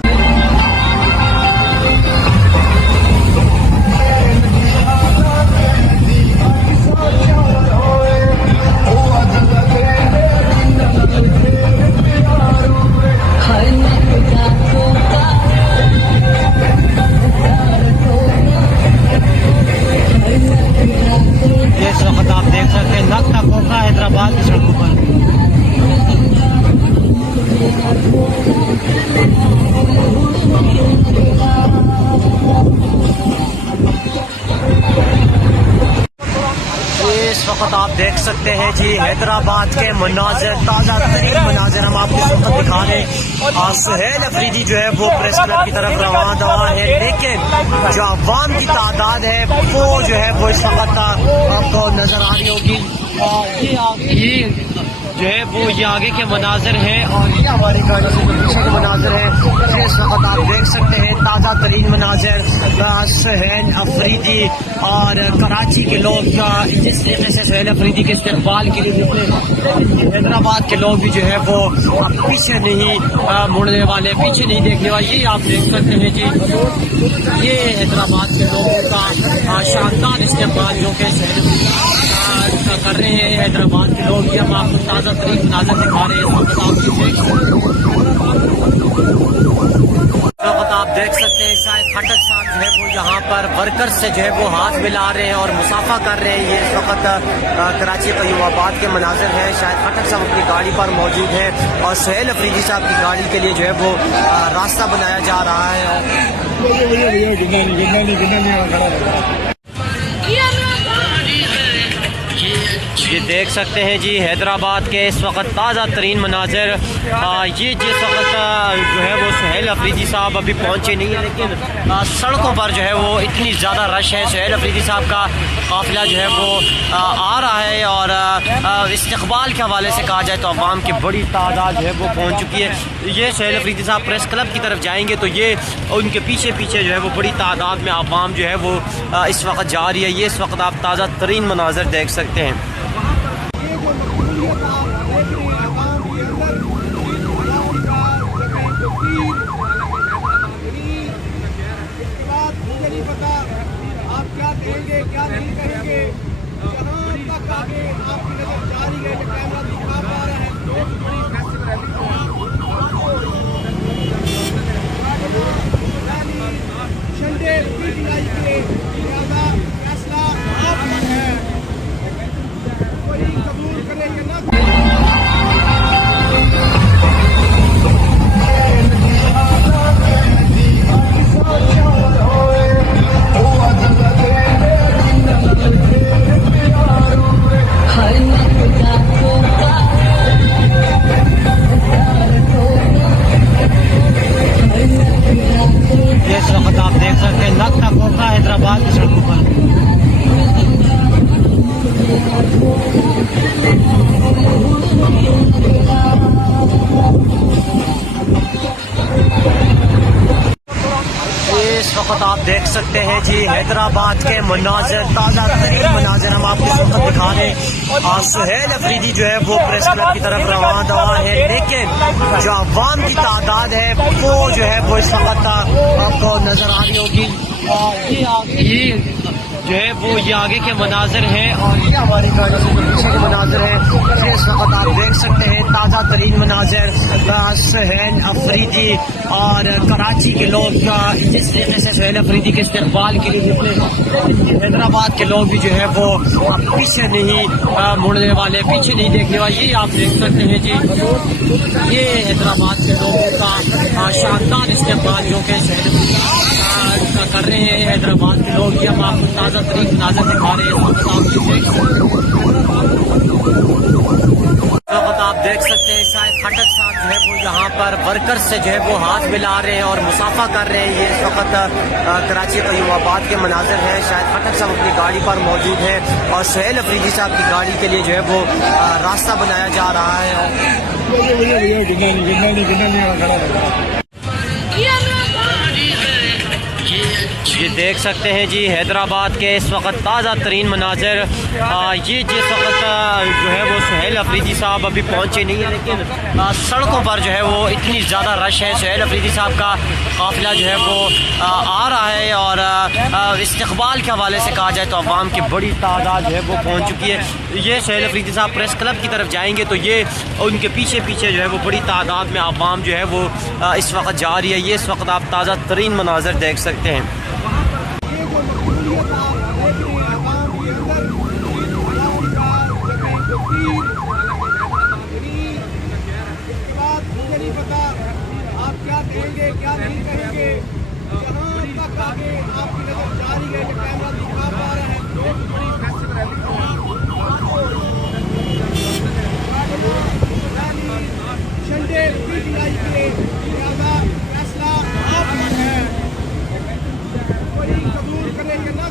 इस वक्त आप देख सकते हैं नक्ता कोखा हैदराबाद की सड़कों पर। इस वक्त आप देख सकते हैं जी हैदराबाद के मनाजिर, ताज़ा तरीन मनाजिर हम आपको इस वक्त दिखा रहे हैं। सुहेल अफरीदी जो है वो प्रेस क्लब की तरफ रवाना दवा है, लेकिन जो अवाम की तादाद है वो जो है वो इस वक्त आपको नजर आ रही होगी। ये जो है वो ये आगे के मनाजिर हैं और ये हमारी गाड़ी से पीछे के मनाजिर हैं। इस वक्त आप देख सकते हैं ताज़ा तरीन मनाजिर सुहेल अफरीदी और कराची के लोग जिस तरीके से सुहेल अफरीदी के इस्तेमाल के लिए निकले, हैदराबाद के लोग भी जो है वो पीछे नहीं मुड़ने वाले, पीछे नहीं देखने वाले। ये आप देख सकते हैं जी, ये हैदराबाद के लोगों का शानदार इस्तेमाल जो कि कर रहे हैं हैदराबाद के लोग। ये हम आपको ताज़ा तरीन मनाजिर दिखा रहे हैं। आप देख सकते हैं शायद खटक साहब जो है वो यहाँ पर वर्कर्स से जो है वो हाथ मिला रहे हैं और मुसाफा कर रहे हैं। ये इस वक्त कराची कयूमाबाद के मनाजिर हैं। शायद खटक साहब अपनी गाड़ी पर मौजूद है और सुहेल अफरीदी साहब की गाड़ी के लिए जो है वो रास्ता बनाया जा रहा है। ये देख सकते हैं जी हैदराबाद के इस वक्त ताज़ा तरीन मनाजिर। ये जिस वक्त जो है वो सुहेल अफरीदी साहब अभी पहुँचे नहीं है, लेकिन सड़कों पर जो है वो इतनी ज़्यादा रश है। सुहेल अफरीदी साहब का काफ़िला जो है वो आ रहा है और इस्तकबाल के हवाले से कहा जाए तो अवाम की बड़ी तादाद जो है वो पहुँच चुकी है। ये सुहेल अफरीदी साहब प्रेस क्लब की तरफ जाएंगे तो ये उनके पीछे पीछे जो है वो बड़ी तादाद में अवाम जो है वो इस वक्त जा रही है। ये इस वक्त आप ताज़ा तरीन मनाजिर देख सकते हैं। आप देख रहे हैं आवाम के अंदर वक्त आप देख सकते हैं जी हैदराबाद के मनाजर, ताज़ा तरीन मनाजर हम आपको इस वक्त दिखा रहे हैं। सुहेल अफरीदी जो है वो प्रेस क्लब की तरफ रवाना दवा है, लेकिन जो अवाम की तादाद है वो जो है वो इस वक्त आपको नजर आ रही होगी। ये जो है वो ये आगे के मनाजर हैं और ये हमारी गाड़ी से पीछे के मनाजर हैं। ये इस वक्त आप देख सकते हैं ताज़ा तरीन मनाजर। सुहेल अफरीदी और कराची के लोग जिस तरीके से सुहेल अफरीदी के इस्तेमाल के लिए निकले, हैदराबाद के लोग भी जो है वो पीछे नहीं मुड़ने वाले, पीछे नहीं देखने वाले। ये आप देख सकते हैं जी, ये हैदराबाद के लोगों का शानदार इस्तेमाल जो कि कर रहे हैं हैदराबाद के लोग। ये हम आपको ताज़ा तरीन मनाजर दिखा रहे हैं। आप देख सकते हैं शायद खटक साहब जो है वो यहाँ पर वर्कर्स से जो है वो हाथ मिला रहे हैं और मुसाफा कर रहे हैं। ये इस वक्त कराची कयूमाबाद के मनाजर हैं। शायद खटक साहब अपनी गाड़ी पर मौजूद है और सुहेल अफरीदी साहब की गाड़ी के लिए जो है वो रास्ता बनाया जा रहा है। ये देख सकते हैं जी हैदराबाद के इस वक्त ताज़ा तरीन मनाजर। ये जिस वक्त जो है वो सुहेल अफरीदी साहब अभी पहुँचे नहीं है, लेकिन सड़कों पर जो है वो इतनी ज़्यादा रश है। सुहेल अफरीदी साहब का काफ़िला जो है वो आ रहा है और इस्तकबाल के हवाले से कहा जाए तो अवाम की बड़ी तादाद जो है वो पहुँच चुकी है। ये सुहेल अफरीदी साहब प्रेस क्लब की तरफ जाएंगे तो ये उनके पीछे पीछे जो है वो बड़ी तादाद में अवाम जो है वो इस वक्त जा रही है। ये इस वक्त आप ताज़ा तरीन मनाजर देख सकते हैं। आप क्या कहेंगे क्या नहीं कहेंगे, जहाँ तक आगे आपकी नजर जा रही है, कैमरा दिखा पा रहा है, एक बड़ी फैसिव रैली झंडे पीटीआई के लिहाजा फैसला आपका है, कोई कबूल करे कि ना।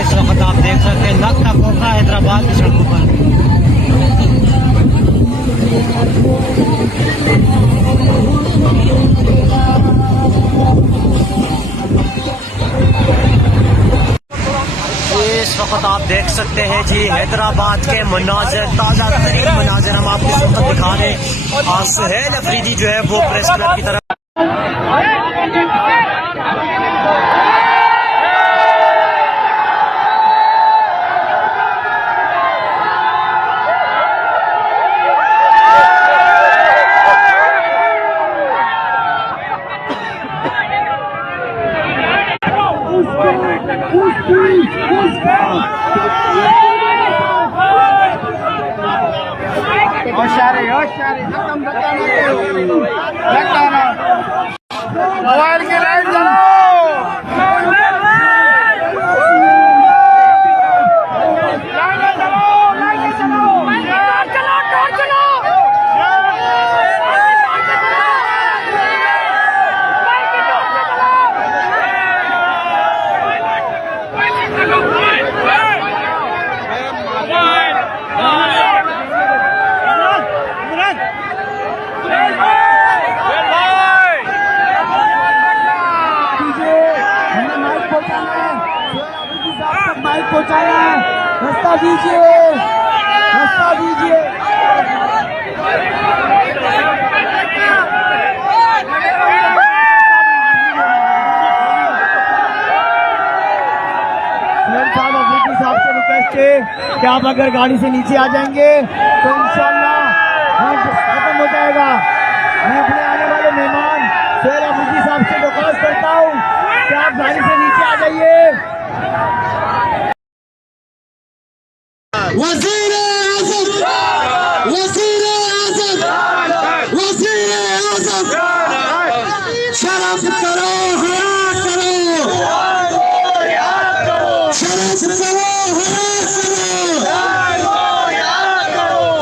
इस वक्त आप देख सकते हैं लगता खोखा हैदराबाद की सड़कों पर। इस वक्त आप देख सकते हैं जी हैदराबाद के मनाजर, ताज़ा तरीन मनाजर हम आपको इस वक्त दिखा रहे हैं। और सुहेल अफरीदी जो है वो प्रेस क्लब की तरफ मोबाइल की लाइट जलाओ, माइक पहुंचाना है, रास्ता दीजिए, रास्ता दीजिए। साहब से रिक्वेस्ट है कि आप अगर गाड़ी से नीचे आ जाएंगे तो इंशाल्लाह खत्म हो जाएगा। मैं अपने आने वाले मेहमान सुहेल अफरीदी साहब से दरख्वास्त करता हूँ कि आप गाड़ी से नीचे आ जाइए। वज़ीर आज़म, वज़ीर आज़म, वज़ीर आज़म, शर्फ करो, हया करो, शर्फ करो, हया करो।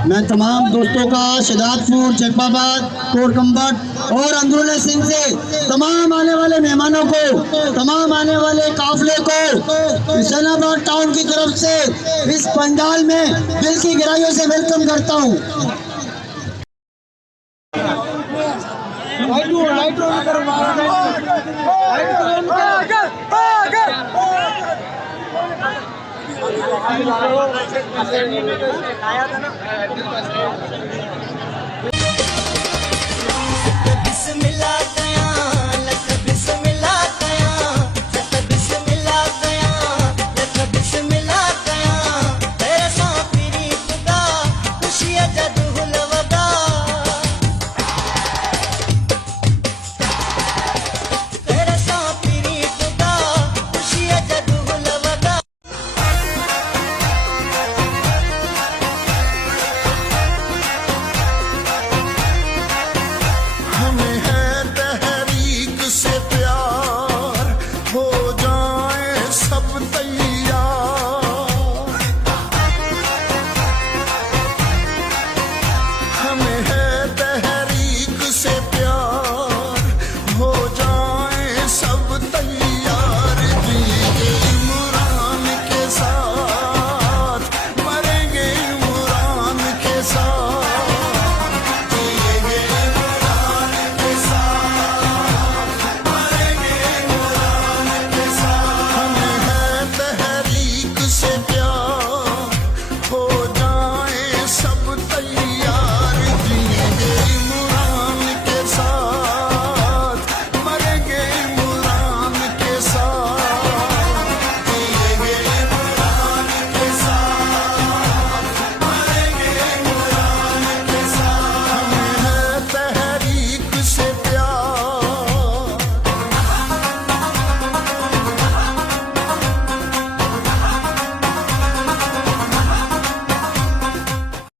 मैं तमाम दोस्तों का शहजादपुर, जैकबाबाद, कोटकम्बट और अंदरूनी सिंध से तमाम आने वाले मेहमानों को, तमाम आने वाले काफिले को हुसैनाबाद टाउन की तरफ से इस पंडाल में दिल की गहराइयों से वेलकम करता हूँ। आया था ना।